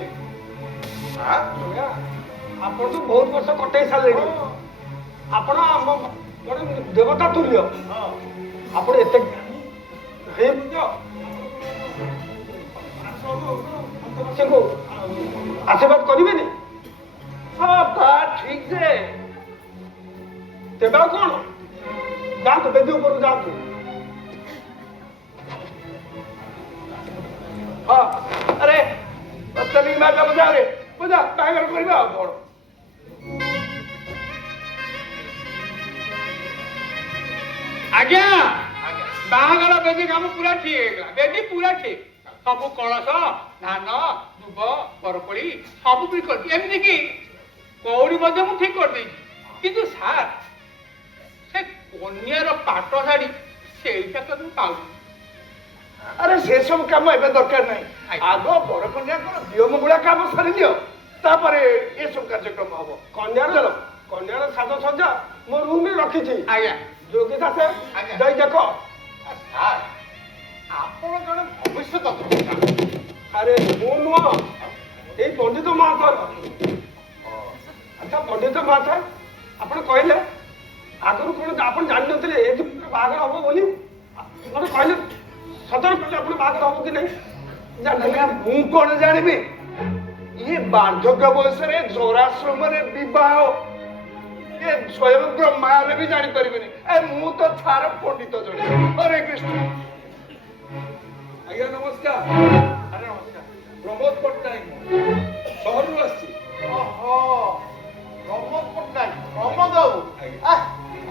ଆପଣ ତ ବହୁତ ବର୍ଷ କଟେଇ ସାରିଲେଣି। ଆପଣ ଆମ ଜଣେ ଦେବତା ତୁଲ୍ୟ। ଆପଣ ଏତେ ହେଇ ଆଶୀର୍ବାଦ କରିବେନି? ହଁ ତା ଠିକ ଯେ ତେବେ ଆଉ କଣ ଯାଆନ୍ତୁ ବେଦି ଉପରକୁ ଯାଆନ୍ତୁ। ହଁ ଆରେ ଚାଲିକି ମାର୍କା ବଜାରେ ବୁଝା ବାହାଘର କରିବା ଆଉ କଣ। ଆଜ୍ଞା ବାହାଘର ବେଦି କାମ ପୁରା ଠିକ ହେଇଗଲା। ବେଦି ପୁରା ଠିକ ସବୁ କଳସ ଧାନ ଦୁବ ବରକୋଳି ସବୁ ବି କରିଛି। ଏମିତି କି କଉଡ଼ି ମଧ୍ୟ ମୁଁ ଠିକ କରିଦେଇଛି। କିନ୍ତୁ ସାର୍ ସେ କନ୍ୟାର ପାଟ ଶାଢୀ ସେଇଟା ତ ମୁଁ ପାଉନି। ଆରେ ସେସବୁ କାମ ଏବେ ଦରକାର ନାହିଁ। ଆଗ ବର କନ୍ୟାଙ୍କର ଦିଅ ମଙ୍ଗୁଳା କାମ ସାରି ଦିଅ ତାପରେ ଏସବୁ କାର୍ଯ୍ୟକ୍ରମ ହବ। କନ୍ୟାର ସାଜସଜ୍ଜା ମୋ ରୁମରେ ରଖିଛି। ଆଜ୍ଞା ଯୋଗୀ ଦାସ ଆଜ୍ଞା। ଯାଇ ଦେଖ। ସାର୍ ଆପଣ ଜଣେ ଭବିଷ୍ୟତ ଦ୍ରଷ୍ଟା। ଆରେ ମୁଁ ନୁହଁ ଏଇ ପଣ୍ଡିତ ମହାଶୟ। ଆଚ୍ଛା ପଣ୍ଡିତ ମହାଶୟ ଆପଣ କହିଲେ ଆଗରୁ କଣ ଆପଣ ଜାଣିନଥିଲେ ଏ ବାହାଘର ହବ ବୋଲି? ମତେ କହିଲେ ସତର୍କ କହିଲେ ଆପଣ ବାହାଘର ହବ କି ନାହିଁ? ଆଜ୍ଞା ମୁଁ କଣ ଜାଣିବି? ଇଏ ବାର୍ଦ୍ଧକ୍ୟ ବୟସରେ ଜରାଶ୍ରମରେ ବିବାହ ଇଏ ସ୍ୱୟଂ ବ୍ରହ୍ମା ହେଲେ ବି ଜାଣିପାରିବେନି। ମୁଁ ତ ଛାର ପଣ୍ଡିତ ଜଣେ। ହରେ କୃଷ୍ଣ। ଆଜ୍ଞା ନମସ୍କାର। ଆରେ ନମସ୍କାର। ପ୍ରମୋଦ ପଟ୍ଟନାୟକ ସହରରୁ ଆସିଛି। ଓହୋ ପ୍ରମୋଦ ପଟ୍ଟନାୟକ ପ୍ରମୋଦ ବାବୁ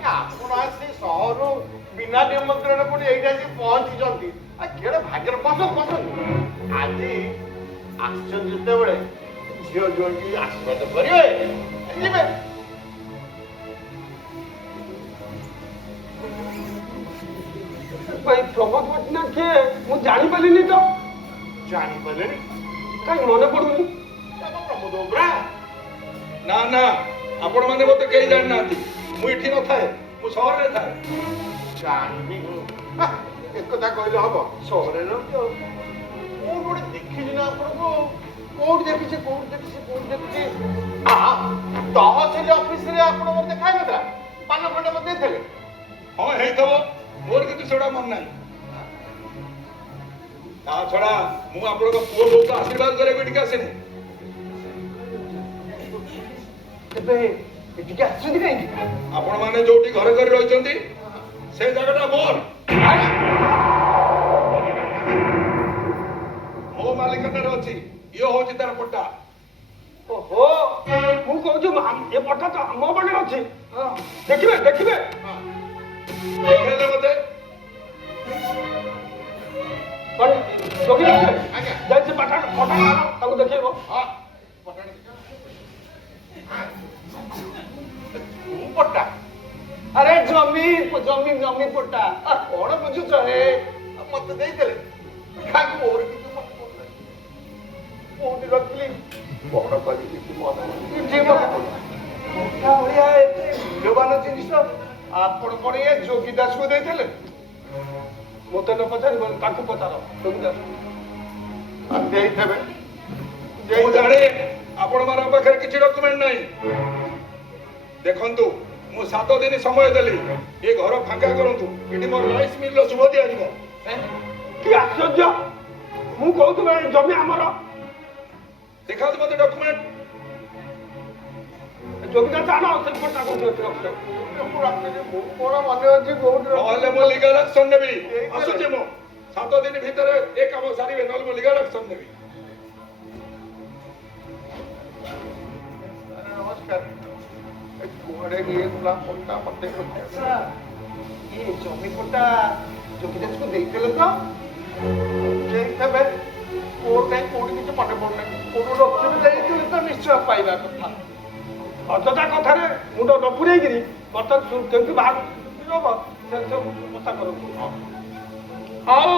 ଆପଣ ଆସି ସହରରୁ ବିନା ନିମନ୍ତ୍ରଣ ପୁଣି ଏଇଠି ଆସି ପହଞ୍ଚିଛନ୍ତି। କେଡ଼େ ଭାଗ୍ୟର ବସନ୍ତୁ ବସନ୍ତୁ। ଆଜି ଆସିଛନ୍ତି ଯେତେବେଳେ ଝିଅ ଜ୍ୱାଇଁକି ଆଶୀର୍ବାଦ କରିବେ ଯିବେ। ଭାଇ ପ୍ରମୋଦ ପଟ୍ଟନା କିଏ ମୁଁ ଜାଣିପାରିଲିନି ତ। ଜାଣିପାରିଲେନି କାହିଁ ମନେ ପଡୁନି। ପ୍ରମୋଦ ପରା ନା ନା ଆପଣମାନେ ମୋତେ କେହି ଜାଣିନାହାନ୍ତି। ମୁଁ ଏଠି ନଥାଏ, ମୁଁ ସହରରେ ଥାଏ। ଜାଣିନି ଏକଥା କହିଲେ ହବ ସହରରେ ରହୁଛ କୋଉଠି ଗୋଟେ ଦେଖିଛି ନା ଆପଣଙ୍କୁ କୋଉଠି ଦେଖିଛି ତହସିଲ ଅଫିସରେ ଆପଣ ମୋତେ ଦେଖା ହେଇନଥିଲା ପାନ ଖଣ୍ଡେ ମୋତେ ଦେଇଥିଲେ। ହଁ ହେଇଥିବ, ମୋର କିନ୍ତୁ ସେଗୁଡ଼ା ମନେ ନାହିଁ। ତା ଛଡା ମୁଁ ଆପଣଙ୍କ ପୁଅ ବୋଉକୁ ଆଶୀର୍ବାଦ କରିବାକୁ ଏଠିକି ଆସିନି। ତେବେ ଏଠିକି ଆସିଛନ୍ତି କାହିଁକି? ଆପଣମାନେ ଯୋଉଠି ଘରେ ଘରେ ରହିଛନ୍ତି ସେ ଜାଗାଟା ମୋର। ମୋ ମାଲିକାନାରେ ଅଛି। ଇଏ ହଉଛି ତାର ପଟ୍ଟା। ଓହୋ ମୁଁ କହୁଛି ଏ ପଟ୍ଟା ତ ମୋ ପାଖରେ ଅଛି। ଦେଖିବେ ଦେଖିବେ ଦେଖେଇଲେ ମୋତେ। ଯୋଗୀ ଆଜ୍ଞା। ଯାଇ ସେ ପଟ୍ଟା ତାଙ୍କୁ ଦେଖେଇବ। ପଟ୍ଟା ଆରେ ଜମି ପଟ୍ଟା କଣ ବୁଝୁଛ ହେ? ମତେ ଦେଇଥିଲେ କାହାକୁ ମୋର କିଛି ମନେ ପଡୁନାହିଁ। କୋଉଠି ରଖିଲି ବଡ କରି କିଛି ମନେ ପଟ୍ଟା ଭଳିଆ ଏତେ ମୂଲ୍ୟବାନ ଜିନିଷ ଆପଣ କଣ ଏ ଯୋଗୀ ଦାସକୁ ଦେଇଥିଲେ? ମୋତେ ନ ପଚାରିବନି ତାଙ୍କୁ ପଚାର। ଯୋଗୀ ଦାସ ଦେଇଥିବେ। ମୁଁ ଜାଣେ ଆପଣମାନଙ୍କ ପାଖରେ କିଛି ଡକୁମେଣ୍ଟ ନାହିଁ। ଦେଖନ୍ତୁ ମୁଁ 7 ଦିନ ସମୟ ଦେଲି ଏ ଘର ଫାଙ୍କା କରନ୍ତୁ। ଏଠି ମୋର ରାଇସ୍ ମିଲର ଶୁଭ ଦିଆଯିବ। କି ଆଶ୍ଚର୍ଯ୍ୟ। ମୁଁ କହୁଥିଲି ଏ ଜମି ଆମର। ଦେଖାନ୍ତୁ ମୋତେ ଡକୁମେଣ୍ଟ। ଯୋଗୀ ଦାସ ଆଣ ସେ ପଟ୍ଟା କୋଉଠି ଅଛି ରଖିଛ। ମୁଁ ରଖିଲି ମୋର ମନେ ଅଛି କୋଉଠି ନହେଲେ ମୁଁ ଲିଗାଲ ଆକ୍ସନ ନେବି। ଆସୁଛି ମୁଁ 7 ଦିନ ଭିତରେ ଏ କାମ ସାରିବେ, ନହେଲେ ମୁଁ ଲିଗାଲ ଆକ୍ସନ ନେବି। ନମସ୍କାର କୁଆଡେ ଗଲା ପଟ୍ଟା ମତେ ଆଚ୍ଛା ଏ ଜମି ପଟ୍ଟା ଯୋଗୀ ଦାସକୁ ଦେଇଥିଲେ ତ? ଦେଇଥିବେ। ମୋର କାହିଁ କୋଉଠି କିଛି ମନେ ପଡୁନାହିଁ। କୋଉଠୁ ରଖିବି ଦେଇଥିଲେ ତ ନିଶ୍ଚୟ ପାଇବା କଥା। ଅଯଥା କଥାରେ ମୁଣ୍ଡ ନ ପୁରେଇକିରି ବର୍ତ୍ତମାନ କେମିତି ବାହାର ହବ ସେ ସବୁ କଥା କରନ୍ତୁ। ହଉ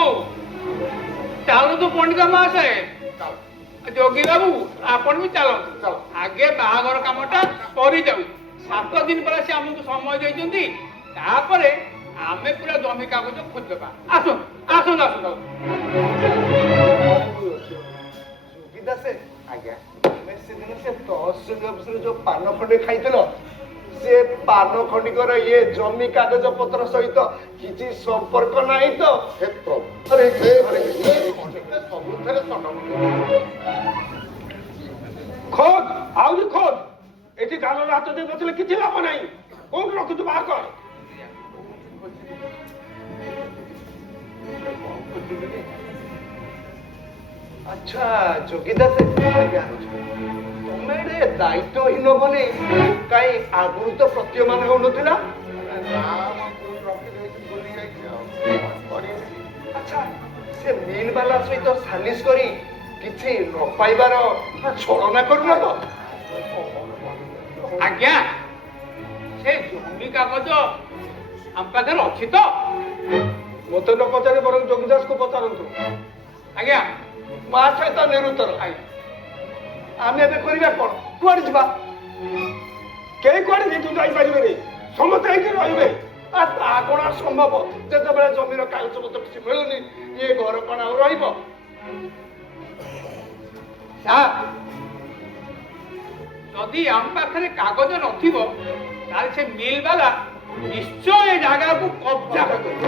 ଚାଲନ୍ତୁ ପଣ୍ଡିତ ମହାଶୟ। ଯୋଗୀ ବାବୁ ଆପଣ ବି ଚାଲନ୍ତୁ। ଆଗେ ବାହାଘର କାମଟା ସରିଯାଉ। 7 ଦିନ ପରେ ସେ ଆମକୁ ସମୟ ଦେଇଛନ୍ତି। ତାପରେ ଆମେ ପୁରା ଜମି କାଗଜ ଖୋଜିଦେବା। ଆସନ୍ତୁ ଆସନ୍ତୁ ଆସନ୍ତୁ। ଯୋଗୀ ଦାସେ ଆଜ୍ଞା ତମେ ସେଦିନ ସେ ତହସିଲ ଅଫିସରେ ଯୋଉ ପାନ ଖଣ୍ଡେ ଖାଇଥିଲ ସେ ପାନ ଖଣ୍ଡିକର ଇଏ ଜମି କାଗଜ ପତ୍ର ସହିତ କିଛି ସମ୍ପର୍କ ନାହିଁ ତ? ହେ ପ୍ରଭୁ ଆରେ ସବୁଥିରେ ଖୋଦ ଆହୁରି ଖୋଦ। ଏଠି ଗାଲରେ ହାତ ଦେଇ ବସିଲେ କିଛି ଲାଭ ନାହିଁ। କୋଉଠି ରଖୁଛୁ ବାହାର କର। ଆଚ୍ଛା ଯୋଗୀ ଦାସେ ତମେ ଏଟେ ଦାୟିତ୍ୱହୀନ ବୋଲି କାହିଁ ଆଗରୁ ତ ପ୍ରତୀୟମାନ ହଉନଥିଲା? ଆଚ୍ଛା ସେ ମିଲ୍ ବାଲା ସହିତ ସାଲିସ କରି କିଛି ନ ପାଇବାର ଛଳନା କରୁନ ତ? ଆଜ୍ଞା ସେ ଜମି କାଗଜ ଆମ ପାଖରେ ଅଛି ତ? ମୋତେ ନ ପଚାରି ବରଂ ଯୋଗୀ ଦାସକୁ ପଚାରନ୍ତୁ। ଆଜ୍ଞା ମା ସହିତ ନିରୁତ୍ତର। ଆମେ ଏବେ କରିବା କଣ? କୁଆଡେ ଯିବା? କେହି କୁଆଡେ ଯେହେତୁ ଯାଇପାରିବେନି। ସମସ୍ତେ ଏଇଠି ରହିବେ। ତା କଣ ସମ୍ଭବ? ଯେତେବେଳେ ଜମିର କାଗଜପତ୍ର କିଛି ମିଳୁନି ଇଏ ଘର କଣ ଆଉ ରହିବ? ଯଦି ଆମ ପାଖରେ କାଗଜ ନଥିବ ତାହେଲେ ସେ ମିଲ୍ ବାଲା ନିଶ୍ଚୟ ଏ ଜାଗାକୁ କବ୍ଜା କରିବ।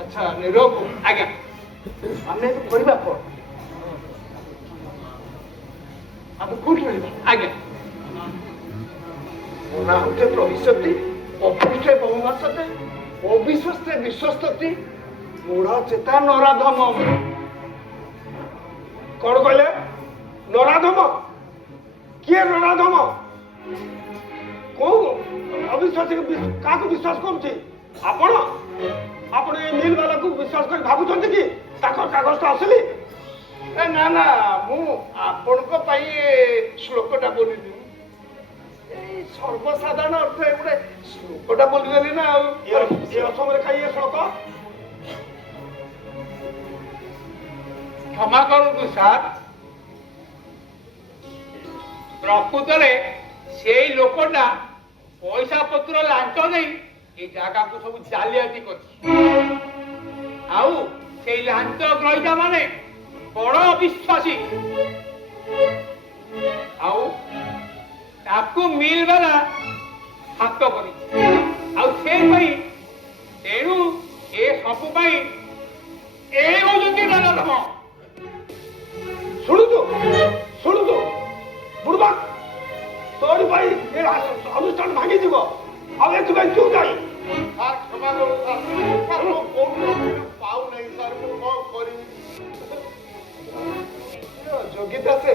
ଆଚ୍ଛା ନିରବ ଆଜ୍ଞା ଆମେ ଏବେ କରିବା କଣ? ଆମେ କୋଉଠି ରହିବା? ଆଜ୍ଞା ନା ହଉଛେ ପ୍ରବିଶତି ଅପୃଷ୍ଠେ ବହୁମାସତେ ଅବିଶ୍ୱସ୍ତେ ବିଶ୍ୱସ୍ତତି ମୂଢ ଚେତା ନରାଧମ। କଣ କହିଲେ? ନରାଧମ? କିଏ ନରାଧମ? କୋଉ ଅବିଶ୍ୱାସୀ କାହାକୁ ବିଶ୍ୱାସ କରୁଛି? ଆପଣ ଆପଣ ଏ ମିଲ୍ ବାଲାକୁ ବିଶ୍ୱାସ କରି ଭାବୁଛନ୍ତି କି ତାଙ୍କ କାଗଜଟା ଆସିଲି ନା ନା ମୁଁ ଆପଣଙ୍କ ପାଇଁ ଏ ଶ୍ଲୋକଟା ବୋଲିଲି ଏଇ ସର୍ବସାଧାରଣ ଅର୍ଥ ଏ ଗୋଟେ ଶ୍ଲୋକଟା ବୋଲିଦେଲି ନା ଆଉ ଏ ଅସମୟରେ ଖାଇ ଏ ଶ୍ଳୋକ କ୍ଷମା କରନ୍ତୁ ସାର୍, ପ୍ରକୃତରେ ସେଇ ଲୋକଟା ପଇସା ପତ୍ର ଲାଞ୍ଚ ଦେଇ ଏ ଜାଗାକୁ ସବୁ ଜାଲିଆତି କରିଛି। ଆଉ ସେଇ ଲାଞ୍ଚ ଗ୍ରହୀତା ମାନେ ବଡ ଅବିଶ୍ୱାସୀ। ଆଉ ତାକୁ ମିଲ୍ ବାଲା ହାତ କରିଛି। ଆଉ ସେଇପାଇଁ ତେଣୁ ଏ ସବୁ ପାଇଁ ଏ ହଉଛନ୍ତି ନରଧମ। ଶୁଣୁଛୁ ଶୁଣୁଛୁ ବୁଡ଼ବା ତୋରି ପାଇଁ ଏ ଅନୁଷ୍ଠାନ ଭାଙ୍ଗିଯିବ ଆଉ ଏଥିପାଇଁ ତୁ କାହିଁ ସାର୍ କ୍ଷମା କରନ୍ତୁ ସାର୍ ସାର୍ ମୁଁ କୋଉଠି ପାଉନାହିଁ ସାର୍ ମୁଁ କଣ କରିବି ଯୋଗିତା ସେ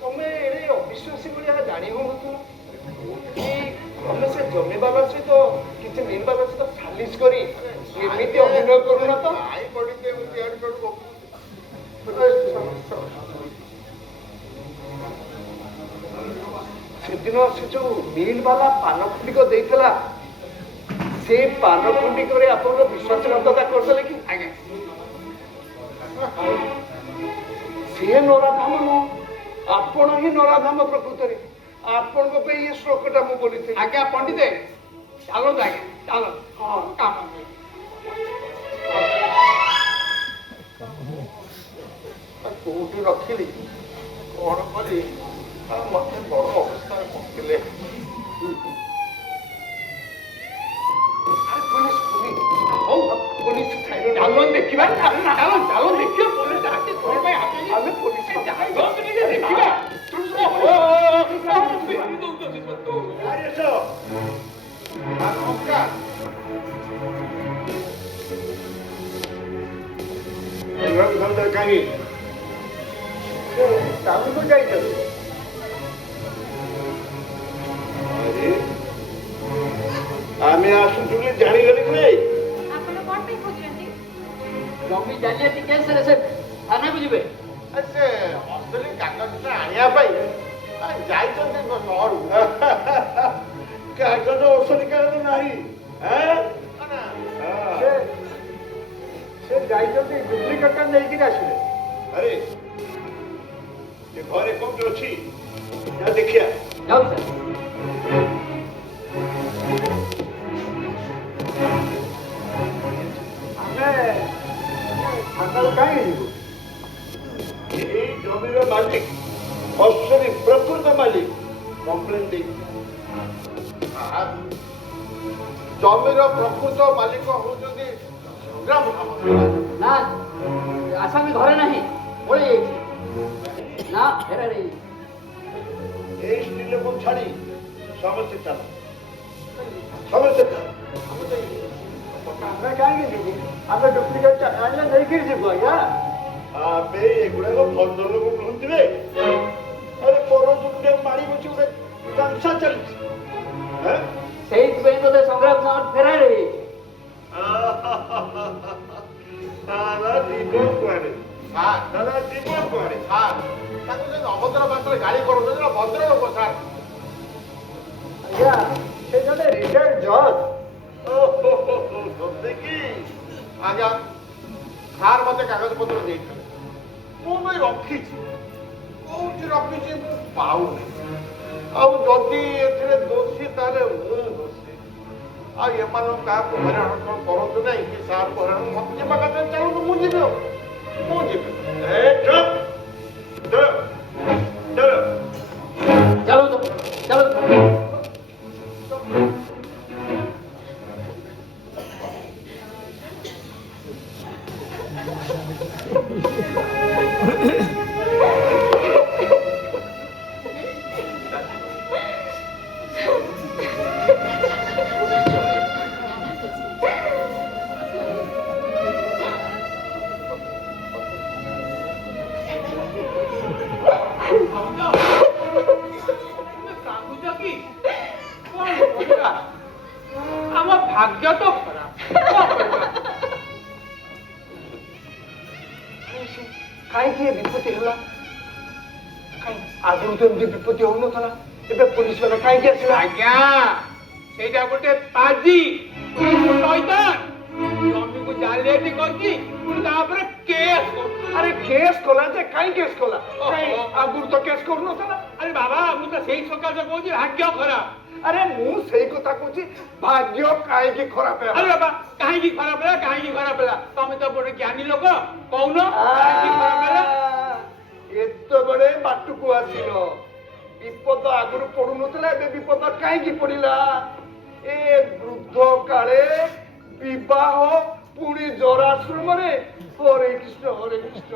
ତମେ ଏଡେ ଅବିଶ୍ୱାସୀ ଭଳିଆ ଜାଣି ହଉନଥିଲ ତମେ ସେ ଜମିବାଲା ସହିତ କିଛି ମିଲବାଲା ସହିତ ସାଲିସ କରି ଏମିତି ଅଭିନୟ କରୁନ ତ ଆଇ ପଡ଼ିତେ ଏମିତି ଆଡୁ ସାଡୁ ସେଦିନ ସେ ଯୋଉ ମିଲ୍ ବାଲା ପାନ ଖଣ୍ଡିକ ଦେଇଥିଲା ସେ ପାନ ଖଣ୍ଡିକରେ ଆପଣଙ୍କ ବିଶ୍ୱାସଘାତକତା କରିଦେଲେ କି ଆଜ୍ଞା ସିଏ ନରାଧାମ ନୁହଁ ଆପଣ ହିଁ ନରାଧାମ ପ୍ରକୃତରେ ଆପଣଙ୍କ ପାଇଁ ଏ ଶ୍ଲୋକଟା ମୁଁ ବୋଲିଥିଲି ଆଜ୍ଞା ପଣ୍ଡିତେ ଚାଲନ୍ତୁ ଆଜ୍ଞା ଚାଲନ୍ତୁ ହଁ କାମ ଅଛି। କୋଉଠି ରଖିଲି କଣ କଲି ମତେ ବଡ ଅବସ୍ଥାରେ ପକେଇଲେ ଚାଲନ୍ତୁ ଦେଖିବା ଚାଲନ୍ତୁ ଦେଖିବା ପୋଲିସ ଆସି ତୋର ପାଇଁ ଆସିଛି। ଆମେ ପୋଲିସ ଚାଲନ୍ତୁ ଟିକେ ଦେଖିବା। କାହିଁକି ଟାଉନକୁ ଯାଇଛନ୍ତି ଆମେ ଆସୁଛୁ ବୋଲି ଜାଣିଗଲି କି ନାଇଁ ଆପଣ କଣ ପାଇଁ ଖୋଜୁଛନ୍ତି? ଜମି ଜାଲିଆତି କେସରେ ସେ ଥାନାକୁ ଯିବେ। ସେ ଅସଲି କାଗଜଟା ଆଣିବା ପାଇଁ ଯାଇଛନ୍ତି ସହରକୁ କାଗଜ ଅସଲି କାଗଜ ନାହିଁ ସେ ଯାଇଛନ୍ତି ଡୁପ୍ଲିକେଟଟା ନେଇକିରି ଆସିଲେ। ଆରେ ଏ ଘରେ କୋଉଠି ଅଛି ଯା ଦେଖିଆ ଯାଉ ସାର୍। ଆମେ ଥାନାକୁ କାହିଁକି ଯିବୁ? ଏଇ ଜମିର ମାଲିକ ଅସଲି ପ୍ରକୃତ ମାଲିକ କମ୍ପ୍ଲେନ ଦେଇଛି ଜମିର ପ୍ରକୃତ ମାଲିକ ହଉଛନ୍ତି ସଂଗ୍ରାମ ସାମନ୍ତ। ନା ଆସାମୀ ଘରେ ନାହିଁ, ପଳେଇ ଯାଇଛି। ନା ଫେରାରେ ଏଇ ସ୍ତ୍ରୀ ଲୋକକୁ ଛାଡି ସମସ୍ତେ ଚାଲ ସମସ୍ତେ ଚାଲ ଆମେ କାହିଁକି ଯିବୁ? ଆମେ ଡୁପ୍ଲିକେଟ ଆଣିଲେ ନେଇକିରି ଯିବୁ ଆଜ୍ଞା। ଆମେ ଏଗୁଡାକ ଭଦ୍ରଲୋକ ନୁହଁଥିବେ ଆରେ ପରଜୁଟେ ମାରି ବସି ଗୋଟେ ତାମସା ଚାଲିଛି ସେଇଥିପାଇଁ ବୋଧେ ସଂଗ୍ରାମ ସାମନ୍ତ ଫେରାରେ ଯାଇଛି। ଯିବ କୁଆଡେ ଦାଦା ଯିବ କୁଆଡେ ସାର୍ ତାକୁ ଯଦି ଅଭଦ୍ର ଭାଷାରେ ଗାଳି କରୁଛନ୍ତି ଭଦ୍ର ଲୋକ ସାର୍। ଆଜ୍ଞା ସେ ଜଣେ ରିଟାୟାର୍ଡ ଜଜ୍। କି ଆଜ୍ଞା ସାର୍ ମତେ କାଗଜ ପତ୍ର ଦେଇଥିଲେ ମୁଁ ବି ରଖିଛି କୋଉଠି ରଖିଛି ମୁଁ ପାଉନି ଆଉ ଯଦି ଏଥିରେ ଦୋଷୀ ତାହେଲେ ମୁଁ ଦୋଷୀ ଆଉ ଏମାନଙ୍କୁ କାହାକୁ ହଇରାଣ କଣ କରନ୍ତୁ ନାହିଁ କି ସାର୍ ହଇରାଣ ମତେ ଯିବା କଥା ଚାଲନ୍ତୁ ମୁଁ ଯିବି ଆଉ ମୁଁ ଯିବି ଚାଲୁ ଚାଲୁ ଆମ ଭାଗ୍ୟ ତ ଖରାପ। କାହିଁକି ଏ ବିପତ୍ତି ହେଲା? ଆଗରୁ ତ ଏମିତି ବିପତ୍ତି ହଉନଥିଲା, ଏବେ ପୋଲିସ ମାନେ କାହିଁକି ଆସିଲା? ଆଜ୍ଞା ସେଇଟା ଗୋଟେ ପାଜି ଶଇତାନ ଜମିକୁ ଜାଲିଆତି କରିଛି ତାପରେ କେସ୍ କରୁଛି। ଆରେ କେସ୍ କଲା ଯେ କାହିଁ କେସ୍ କଲା? କାହିଁ ଆଗରୁ ତ କେସ୍ କରୁନଥିଲା। ଆରେ ବାବା ମୁଁ ତ ସେଇ ସକାଶେ କହୁଛି ଭାଗ୍ୟ ଖରାପ। ଆରେ ମୁଁ ସେଇ କଥା କହୁଛି, ଭାଗ୍ୟ କାହିଁକି ଖରାପ ହେଲା? ଆରେ ବାବା କାହିଁକି ଖରାପ ହେଲା କାହିଁକି ଖରାପ ହେଲା? ତମେ ତ ଗୋଟେ ଜ୍ଞାନୀ ଲୋକ କହୁନ କାହିଁକି ଖରାପ ହେଲା? ଏତେବେଳେ ବାଟକୁ ଆସିଲ, ବିପଦ ଆଗରୁ ପଡୁନଥିଲା, ଏବେ ବିପଦ କାହିଁକି ପଡିଲା? ଏ ବୃଦ୍ଧ କାଳେ ବିବାହ ପୁଣି ଜରାଶ୍ରମରେ। ହରେ କୃଷ୍ଣ ହରେ କୃଷ୍ଣ।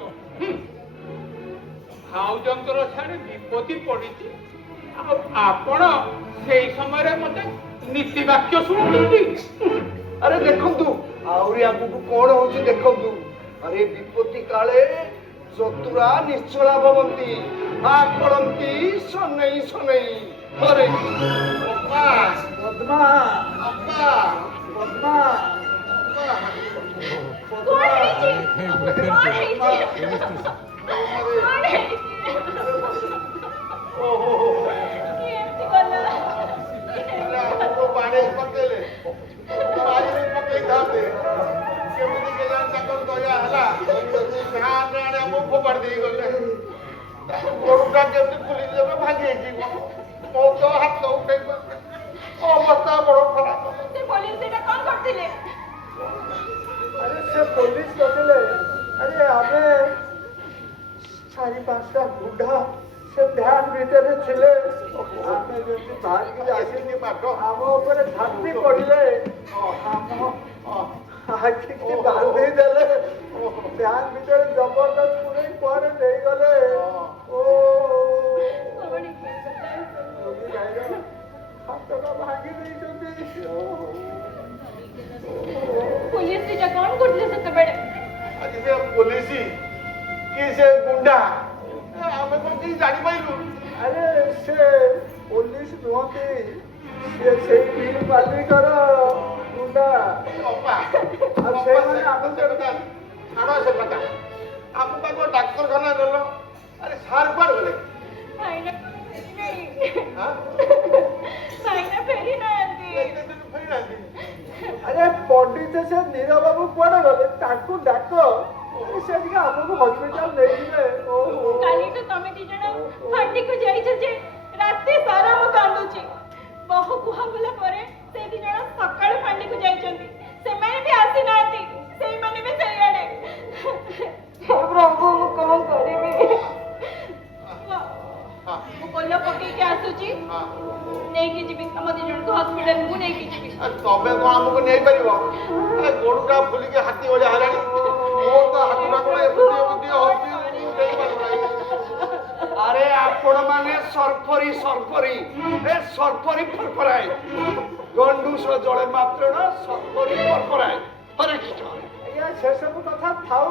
ଭାଉଜଙ୍କର ଛାଡି ବିପତ୍ତି ପଡିଛି ଆଉ ଆପଣ ସେଇ ସମୟରେ ମତେ ନୀତି ବାକ୍ୟ ଶୁଣୁଛନ୍ତି। ଆରେ ଦେଖନ୍ତୁ ଆହୁରି ଆଗକୁ କଣ ହଉଛି ଦେଖନ୍ତୁ। ଆରେ ବିପତ୍ତି କାଳେ ଚତୁରା ନିଶ୍ଚଳା ଭବନ୍ତି ଆକଳନ୍ତି ଶନେଇ ଶନେଇ। ହରେ ଅପା ପଦ୍ମା ଅପା ପଦ୍ମା କଣ ହେଇଛି? କଣ ହେଇଛି? କଣ ହେଇଛି? ଓହୋ କିଏ ଏମିତି କଲା? ଆମକୁ ବାଡ଼େଇ ପକେଇଲେ, ବାଡ଼ିରେ ପକେଇଥାନ୍ତେ, କେମିତି କେଜାଣି ତାଙ୍କର ଦୟା ହେଲା ଫ୍ୟାନରେ ଆଣି ଆମକୁ ଫୋପାଡ଼ି ଦେଇ ଗଲେ। ଗୋଡ଼ଟା କେମିତି ଖୋଲିଦେବେ ଭାଙ୍ଗି ହେଇଯିବ। ମୋ ତ ହାତ ଉଠେଇ ପାରୁନି, ଅବସ୍ଥା ବଡ଼ ଖରାପ। ସେ ପୋଲିସ ଏଇଟା କଣ କରିଥିଲେ? ଆରେ ସେ ପୋଲିସ କରିଥିଲେ। ଆରେ ଆମେ 4-5ଟା ବୁଢା ସେ ଭ୍ୟାନ ଭିତରେ ଥିଲେ। ଆମେ ଯେମିତି ବାହାରିକି ଆସିକି ଆମ ଉପରେ ଝାମ୍ପି ପଡ଼ିଲେ, ଆମ ଆଖିକି ବାନ୍ଧି ଦେଲେ, ଭ୍ୟାନ ଭିତରେ ଜବରଦସ୍ତ ପୁରେଇ କୁଆଡ଼େ ନେଇଗଲେ। ଓ ଭଗବାନ, କିଏ କଲା ଏସବୁ? ହାତଟା ଭାଙ୍ଗି ଦେଇଛନ୍ତି। ପୋଲିସ ଏଇଟା କଣ କରୁଥିଲେ ସେତେବେଳେ? ଆଜି ସେ ପୋଲିସ କି ସେ ଗୁଣ୍ଡା ଆମେ କଣ କିଛି ଜାଣିପାରିଲୁ? ଆରେ ସେ ପୋଲିସ ନୁହନ୍ତି, ସେ ସେଇ ମିଲ୍ ମାଲିକର ଗୁଣ୍ଡା। ଅପା ଆଉ ସେଇମାନେ ଆମକୁ ସେ କଥା ଛାଡ଼, ସେ କଥା ଆମକୁ ତାକୁ ଡାକ୍ତରଖାନା ନେଲ। ଆରେ ସାର୍ କୁଆଡ଼େ ଗଲେ? ଭାଇନା ଫେରି ହାଁ? ଭାଇନା ଫେରି ନାହାନ୍ତି। ଏତେ ଦିନ ଫେରିନାହାନ୍ତି? ଆରେ ପଣ୍ଡିତ ସେ ନୀର ବାବୁ କୁଆଡେ ଗଲେ? ତାଙ୍କୁ ଡାକ, ସେ ଟିକେ ଆମକୁ ହସ୍ପିଟାଲ ନେଇଯିବେ। ଓହୋ କାଲିଠୁ ତମେ ଦି ଜଣ ଫାଟିକୁ ଯାଇଛ ଯେ ରାତି ସାରା ମୁଁ କାନ୍ଦୁଛି। ବହୁ କୁହାଗଲା ପରେ ସେ ଦି ଜଣ ସକାଳୁ ଫାଣ୍ଡିକୁ ଯାଇଛନ୍ତି, ସେମାନେ ବି ଆସିନାହାନ୍ତି, ସେଇମାନେ ବି ସେଇଆଡେ। ପ୍ରଭୁ ମୁଁ କଣ କରିବି? ମୁଁ ପୋଲ ପକେଇକି ଆସୁଛି, ନେଇକି ଯିବି ଆମ ଦି ଜଣଙ୍କୁ ହସ୍ପିଟାଲକୁ ନେଇକି ଯିବି। ତମେ କଣ ଆମକୁ ନେଇପାରିବ? ଗୋଡଟା ଫୁଲିକି ହାତୀ ଭଳିଆ ହେଲାଣି। ମୋ ତ ହାତଟା କଣ ଏମିତି ଏମିତି ହଉଛି, ମୁଁ ନେଇପାରୁନାହିଁ। ଆରେ ଆପଣ ମାନେ ସରଫରି ସରଫରି ଏ ସରଫରି ଫରଫରାଏ ଗଣ୍ଡୁଷ ଜଳେ ମାତ୍ରଣ ସରଫରି ଫରଫରାଏ। ହରେ କୃଷ୍ଣ। ଆଜ୍ଞା ସେସବୁ କଥା ଥାଉ,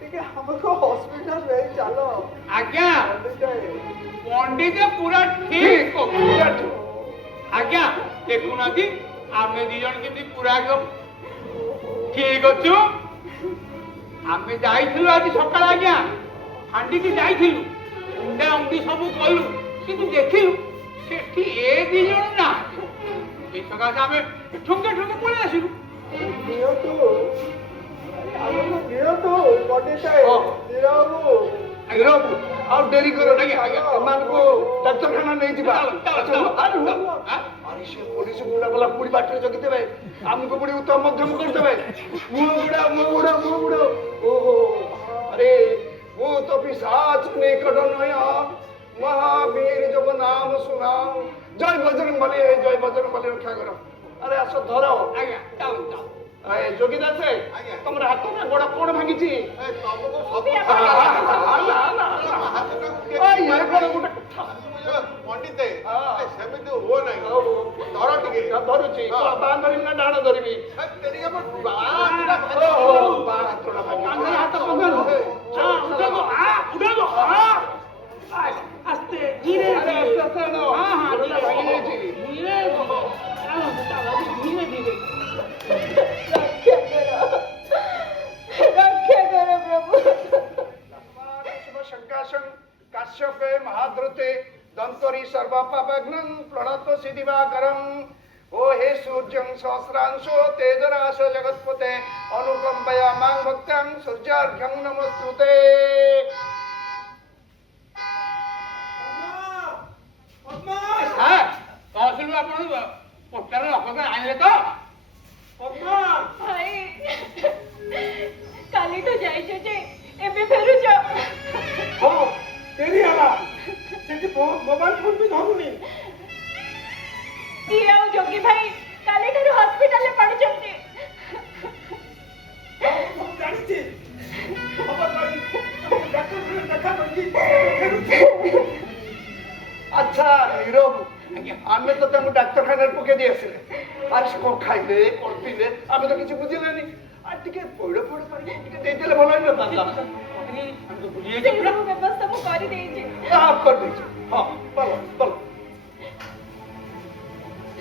ଟିକେ ଆମକୁ ହସ୍ପିଟାଲ ନେଇ ଚାଲ। ଆଜ୍ଞା ପଣ୍ଡିତ ପଣ୍ଡିତ ପୁରା ଠିକ କହୁଛନ୍ତି। ଆଜ୍ଞା ଦେଖୁନାହାନ୍ତି ଆମେ ଦି ଜଣ କେମିତି ପୁରା ଠିକ ଅଛୁ। ଆମେ ଯାଇଥିଲୁ ଆଜି ସକାଳେ ଆଜ୍ଞା ଫାଣ୍ଡିକି ଯାଇଥିଲୁ, ଉଣ୍ଡା ଉଣ୍ଡି ସବୁ କଲୁ, କିନ୍ତୁ ଦେଖିଲୁ ସେଠି ଏ ଦି ଜଣ ନାହାନ୍ତି। ଏଇ ସକାଶେ ଆମେ ଠୁଙ୍କେ ଠୁଙ୍କେ ପଳେଇ ଆସିଲୁ। ନିଅନ୍ତୁ, ଆମକୁ ନିଅନ୍ତୁ ପଣ୍ଡିତ ନୀର ବାବୁ। ରବୁ ଆଉ ଡେରି କର ଆଜ୍ଞା, ଆଜ୍ଞା। ଏମାନଙ୍କୁ ଡାକ୍ତରଖାନା ନେଇଯିବା। ଚାଲ, ଚାଲ, ଚାଲ। ଆରେ ସେ ପୋଲିସ ଗୁଣ୍ଡା ବାଲା ପୁଣି ବାଟରେ ଜଗିଦେବେ, ଆମକୁ ପୁଣି ଉତ୍ତମ ମଧ୍ୟମ କରିଦେବେ। ମୁହଁ ବୁଡା। ଓହୋ ଆରେ ଭୂତ ପିଶାଚ ନିକଟ ନୟ ମହାବୀର ଜବ ନାମ ଶୁଣାओ। ଜୟ ବଜରଙ୍ଗ ବଲି, ଜୟ ବଜରଙ୍ଗ ବଲି ରକ୍ଷା କର। ଆରେ ଆସ ଧର। ଆଜ୍ଞା ଚାଲ ଚାଲ। ଯୋଗୀ ଦାସ ତମର ହାତ ନା ଗୋଡ କଣ ଭାଙ୍ଗିଛି? ତମକୁ ପଣ୍ଡିତେ ସେମିତି ହୁଅ ନାହିଁ, ଧର ଟିକେ। ଧରୁଛି ବାଁ ଧରିବି ନା ଡାହାଣ ଧରିବି? ଆସ୍ତେ ଧୀରେ ଧୀରେ ରକ୍ଷା କର ପ୍ରଭୁ। ईश्वरी सर्वपापघ्नं प्रणतोषि दिवाकरं ओ हे सूर्यं सहस्रांशो तेजराश जगत्पते अनुकंपया मां भक्तां सूर्यार्घ्यं नमस्तुते। হ্যাঁ তহସିଲରୁ ଆପଣ ପୋଷ୍ଟାର ଅପକାର ଆଣିଲେ ତ? ଭାଇ କାଲିଠୁ ଯାଇଛ ଯେ ଏବେ ଫେରୁଛ। ହଁ ଡେରି ହେଲା, ସେଠି ମୋବାଇଲ ଫୋନ ବି ଧରୁନି। ଇଏ ଆଉ ଯୋଗୀ ଭାଇ କାଲିଠାରୁ ହସ୍ପିଟାଲରେ ପଡିଛନ୍ତି। ସବୁ ଜାଣିଛି, ଖବର ପାଇ ଡାକ୍ତରଖାନା ଦେଖା କରିକି ଫେରୁଛି। अच्छा नीरव आमे तो तमु डाक्तरखाना पके दे आसिले आज से कोन खाइले कोन पीले आमे तो किछ बुझिलेनी आ टिके पइडो पइडो पानी टिके दे देले भलो न ताता ସେଇ ସବୁ ବ୍ୟବସ୍ଥା ମୁଁ କରିଦେଇଛି। आप कर दे हां बोलो बोलो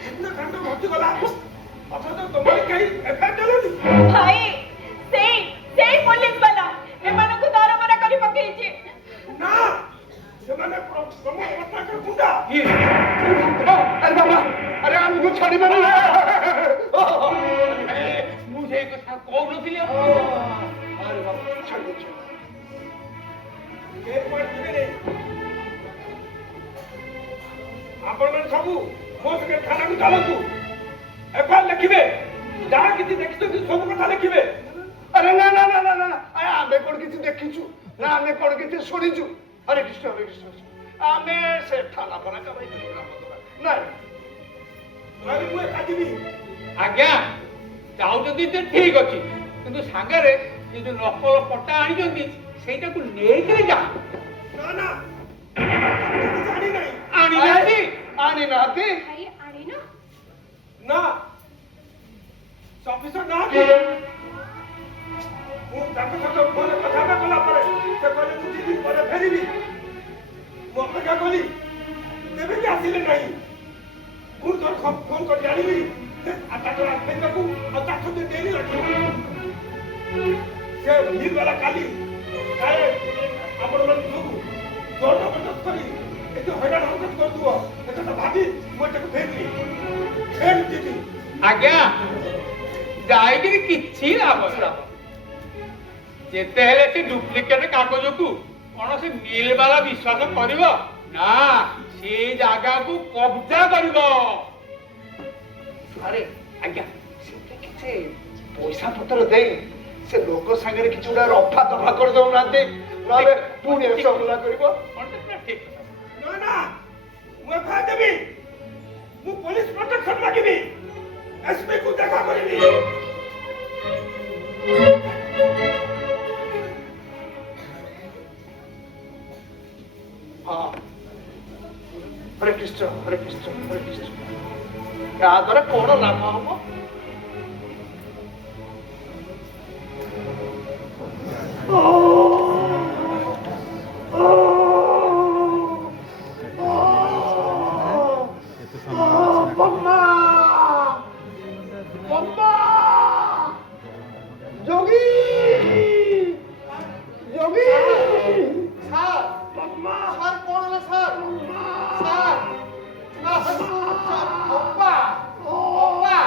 इतना घंटा भर्ती गला अच्छा तो तुम्हारे कहीं एफआईआर देलोनी? ଭାଇ ସେଇ ପୋଲିସ ବାଲା ଏମାନଙ୍କୁ ଦରମରା କରି ପକେଇଛି। ନା ସେମାନେ ପ୍ରମୋଦ ପଟ୍ଟନାୟକର ଗୁଣ୍ଡା। अरे बाबा अरे हमको छोड़ी बनी ମୁଁ ସେଇ କଥା କହୁନଥିଲି ଆଉ। अरे बाबा छोड़ दे ଏ କୁଆଡେ ଯିବେ ନାହିଁ। ଆପଣମାନେ ସବୁ ମୋ ସଙ୍ଗେ ଥାନାକୁ ଚାଲନ୍ତୁ, ଏଫଆଇଆର ଲେଖିବେ, ଯାହା କିଛି ଦେଖିଛନ୍ତି ସବୁ କଥା ଲେଖିବେ। अरे ना ना ना ना ना अरे आमे कोन किछ देखिछु ना आमे कोन किछ सुनिछु हरे कृष्ण आमे से थाना बना का भाई ना ଭାଇ ମୁଁ ଏକା ଯିବି। ଆଜ୍ଞା ଚାହୁଁଛନ୍ତି ତ ଠିକ ଅଛି, କିନ୍ତୁ ସାଙ୍ଗରେ ଏ ଯୋଉ ନକଲ ପଟା ଆଣିଛନ୍ତି ସେଇଟାକୁ ନେଇକିରି ଯା। ନା ନା କିଛି ଜାଣି ନାହିଁ। ଆଣିନାହାନ୍ତି? आनी नाती ଭାଇ ଆଣିନ? ନା ସଫିସର ନାହାନ୍ତି। ମୁଁ ତାଙ୍କ ସହିତ ଫୋନରେ କଥାବାର୍ତ୍ତା କଲା ପରେ ସେ କହିଲେ ମୁଁ 2 ଦିନ ପରେ ଫେରିବି। ମୁଁ ଅପେକ୍ଷା କଲି, ତେବେ ବି ଆସିଲେ ନାହିଁ। ମୁଁ ତ ଫୋନ କରି ଜାଣିବି ତାଙ୍କର ଫେରିବାକୁ ଆଉ ତା ସହିତ ଡେରି ରଖିବ। ସେ ଭିଡ଼ ବାଲା କାଲି କାଳେ ଆପଣମାନେ ସବୁ ଜୋର ଜବରଦସ୍ତ କରି ଏତେ ହଇରାଣ ହରକତ କରୁଥିବ ଏକଥା ଭାବି ମୁଁ ଏଟାକୁ ଫେରିଲି। ଫେରି ଯିବି। ଆଜ୍ଞା ଯାଇକିରି କିଛି ଲାଭ ନାହିଁ। ଯେତେ ହେଲେ ସେ ଡୁପ୍ଲିକେଟ କାଗଜକୁ କଣ ସେ ମିଲ୍ ବାଲା ବିଶ୍ୱାସ କରିବ ନା, ସେ ଜାଗାକୁ କବ୍ଜା କରିବ। अरे आज्ञा से किछे पैसा पत्र दे से लोक संगे किछ उडा रफा दफा कर दउ नाते नले पुणी ऐसा हमला करिवो ଠିକ ନା ନା ମୁଁ ଏଫଆଇଆର ଦେବି। ମୁଁ ପୋଲିସ ପ୍ରୋଟେକ୍ସନ ମାଗିବି। ଏସପି କୁ ଦେଖା କରିବି। हां हरे कृष्ण हरे कृष्ण हरे कृष्ण या द्वारा कोन लाभ हबो जोगी जोगी सर पम्मा सर कौन है सर सर सर पप्पा पप्पा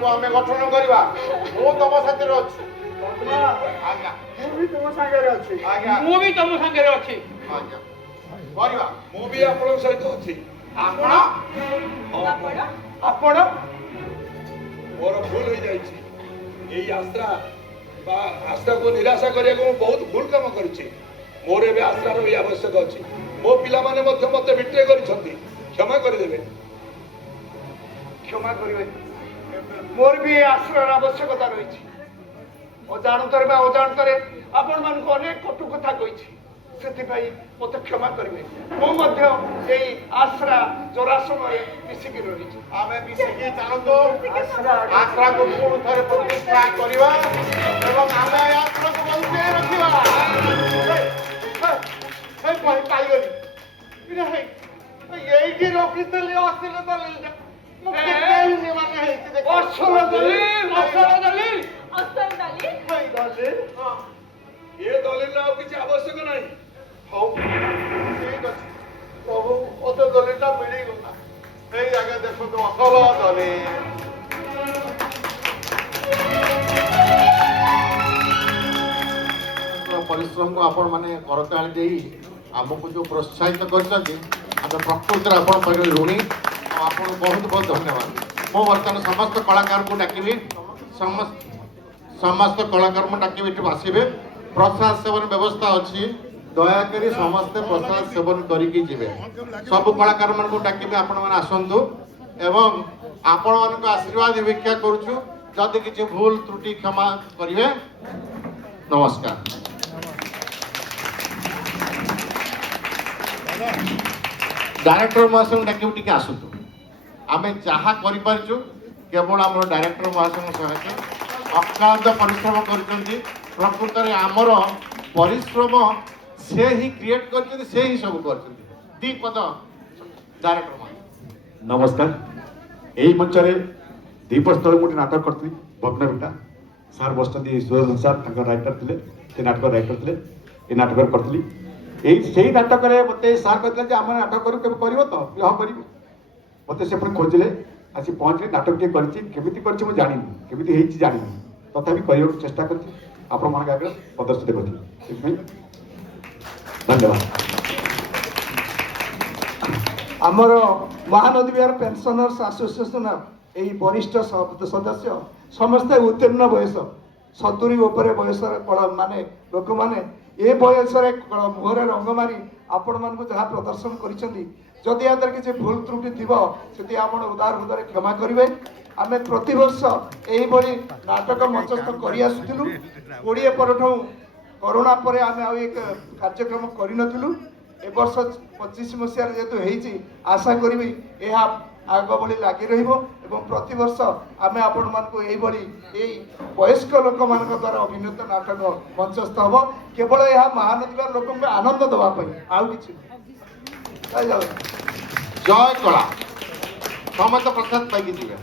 ଆଶ୍ରାକୁ ଆମେ ଗଠନ କରିବା। ମୁଁ ତମ ସାଥିରେ ଅଛି। ପଦ୍ମା, ଆଜ୍ଞା ମୁଁ ବି ତୁମ ସାଙ୍ଗରେ ଅଛି। ଆଜ୍ଞା ମୁଁ ବି ତମ ସାଙ୍ଗରେ ଅଛି। ଆଜ୍ଞା କରିବା। ମୁଁ ବି ଆପଣଙ୍କ ସହିତ ଅଛି। ଆପଣ ଆପଣ ଆପଣ ମୋର ଭୁଲ ହେଇଯାଇଛି। ଏଇ ଆଶ୍ରା ବା ଆଶ୍ରାକୁ ନିରାଶା କରିବାକୁ ମୁଁ ବହୁତ ଭୁଲ କାମ କରିଛି। ମୋର ଏବେ ଆଶ୍ରାର ବି ଆବଶ୍ୟକ ଅଛି। ମୋ ପିଲାମାନେ ମଧ୍ୟ ମୋତେ ବିଟ୍ରେ କରିଛନ୍ତି। କ୍ଷମା କରିଦେବେ। କ୍ଷମା କରିବେ। ମୋର ବି ଏ ଆଶ୍ରୟର ଆବଶ୍ୟକତା ରହିଛି। ଅଜାଣତରେ ବା ଅଜାଣତରେ ଆପଣମାନଙ୍କୁ ଅନେକ କଟୁ କଥା କହିଛି। ସେଥିପାଇଁ ମୋତେ କ୍ଷମା କରିବେ। ମୁଁ ମଧ୍ୟ ଏଇ ଆଶ୍ରା ଜରାସନରେ ମିଶିକି ରହିଛି। ଆମେ ମିଶିକି ଚାଲନ୍ତୁ ଆଶ୍ରା ଆଶ୍ରାକୁ ପୁଣି ଥରେ ପ୍ରତିଷ୍ଠା କରିବା ଏବଂ ଆମେ ଏ ଆଶ୍ରାକୁ ବଞ୍ଚେଇ ରଖିବା। ପାଇଗଲି ଏଇଠି ରଖିଥିଲି ଅଶ୍লীଳ ଦଲିଲଟା। ମୁଁ କେତେ ନିମାନେ ହେଇଛି ଦେଖ। ଅସଲ ଦଲିଲ, ଅସଲ ଦଲିଲ। ଅସଲ ଦଲିଲ ଦଲିଲ ଏ ଦଲିଲର ଆଉ କିଛି ଆବଶ୍ୟକ ନାହିଁ। ହଉ ଠିକ ଅଛି ପ୍ରଭୁ ମତେ ଦଲିଲଟା ମିଳିଗଲା। ଏଇ ଆଜ୍ଞା ଦେଖନ୍ତୁ ଅସଲ ଦଲିଲ। ପରିଶ୍ରମକୁ ଆପଣମାନେ କରତାଳି ଦେଇ ଆମକୁ ଯେଉଁ ପ୍ରୋତ୍ସାହିତ କରିଛନ୍ତି ଆମେ ପ୍ରକୃତରେ ଆପଣଙ୍କ ପାଖରେ ଋଣୀ। ଆଉ ଆପଣଙ୍କୁ ବହୁତ ବହୁତ ଧନ୍ୟବାଦ। ମୁଁ ବର୍ତ୍ତମାନ ସମସ୍ତ କଳାକାରଙ୍କୁ ଡାକିବି। ସମସ୍ତ କଳାକାରଙ୍କୁ ଡାକିବି ଏଠି ଆସିବେ। ପ୍ରସାଦ ସେବନ ବ୍ୟବସ୍ଥା ଅଛି। ଦୟାକରି ସମସ୍ତେ ପ୍ରସାଦ ସେବନ କରିକି ଯିବେ। ସବୁ କଳାକାରମାନଙ୍କୁ ଡାକିବି ଆପଣମାନେ ଆସନ୍ତୁ ଏବଂ ଆପଣମାନଙ୍କ ଆଶୀର୍ବାଦ ଭିକ୍ଷା କରୁଛୁ। ଯଦି କିଛି ଭୁଲ ତ୍ରୁଟି କ୍ଷମା କରିବେ। ନମସ୍କାର। ଡାଇରେକ୍ଟର ମହାଶୟଙ୍କୁ ଡାକିବୁ ଟିକେ ଆସନ୍ତୁ। ଆମେ ଯାହା କରିପାରିଛୁ କେବଳ ଆମର ଡାଇରେକ୍ଟର ମହାଶୟଙ୍କ ସହାୟତା। ଅକ୍ଳାନ୍ତ ପରିଶ୍ରମ କରୁଛନ୍ତି। ପ୍ରକୃତରେ ଆମର ପରିଶ୍ରମ ସେ ହିଁ କ୍ରିଏଟ୍ କରିଛନ୍ତି, ସେ ହିଁ ସବୁ କରିଛନ୍ତି। ଦି ପଦ ଡାଇରେକ୍ଟର ମହାଶୟ। ନମସ୍କାର। ଏହି ମଞ୍ଚରେ ଦ୍ୱିପହର ତଳେ ଗୋଟେ ନାଟକ କରିଥିଲି ଭଗ୍ନବିଟା। ସାର୍ ବସିଛନ୍ତି ସୁଦର୍ଶନ ସାର୍, ତାଙ୍କ ରାଇଟର ଥିଲେ। ସେ ନାଟକ ରାଇଟର ଥିଲେ। ଏ ନାଟକରେ କରିଥିଲି। ସେଇ ନାଟକରେ ମୋତେ ସାର୍ କହିଥିଲେ ଯେ ଆମ ନାଟକ କେବେ କରିବ ତ? ହଁ କରିବି। ମୋତେ ସେ ପୁଣି ଖୋଜିଲେ, ଆସି ପହଞ୍ଚିଲେ। ନାଟକ ଟିକେ କରିଛି, କେମିତି କରିଛି ମୁଁ ଜାଣିନି, କେମିତି ହେଇଛି ଜାଣିନି, ତଥାପି କରିବାକୁ ଚେଷ୍ଟା କରିଛି। ଆପଣମାନଙ୍କ ଆଗରେ ପ୍ରଦର୍ଶିତ କରିଛି। ସେଥିପାଇଁ ଧନ୍ୟବାଦ। ଆମର ମହାନଦୀ ବିହାର ପେନସନର୍ସ ଆସୋସିଏସନ ଏହି ବରିଷ୍ଠ ସଦସ୍ୟ ସମସ୍ତେ ଉତ୍ତୀର୍ଣ୍ଣ ବୟସ 70 ଉପରେ ବୟସର ମାନେ ଲୋକମାନେ ଏ ବୟସରେ ମୁହଁରେ ରଙ୍ଗ ମାରି ଆପଣମାନଙ୍କୁ ଯାହା ପ୍ରଦର୍ଶନ କରିଛନ୍ତି, ଯଦି ୟା ଦ୍ୱାରା କିଛି ଭୁଲ ତ୍ରୁଟି ଥିବ ସେଠି ଆପଣ ଉଦାର ହୃଦୟରେ କ୍ଷମା କରିବେ। ଆମେ ପ୍ରତିବର୍ଷ ଏହିଭଳି ନାଟକ ମଞ୍ଚସ୍ଥ କରି ଆସୁଥିଲୁ। 20 ପରଠୁ କରୋନା ପରେ ଆମେ ଆଉ ଏକ କାର୍ଯ୍ୟକ୍ରମ କରିନଥିଲୁ। ଏ ବର୍ଷ 25 ମସିହାରେ ଯେହେତୁ ହେଇଛି, ଆଶା କରିବି ଏହା ଆଗ ଭଳି ଲାଗି ରହିବ ଏବଂ ପ୍ରତିବର୍ଷ ଆମେ ଆପଣମାନଙ୍କୁ ଏଇଭଳି ଏଇ ବୟସ୍କ ଲୋକମାନଙ୍କ ଦ୍ୱାରା ଅଭିନୀତ ନାଟକ ମଞ୍ଚସ୍ଥ ହେବ। କେବଳ ଏହା ମହାନଦୀର ଲୋକଙ୍କୁ ଆନନ୍ଦ ଦେବା ପାଇଁ, ଆଉ କିଛି ନାହିଁ। ଜୟ କଳା। ସମସ୍ତ ପ୍ରସାଦ ପାଇକି ଯିବେ।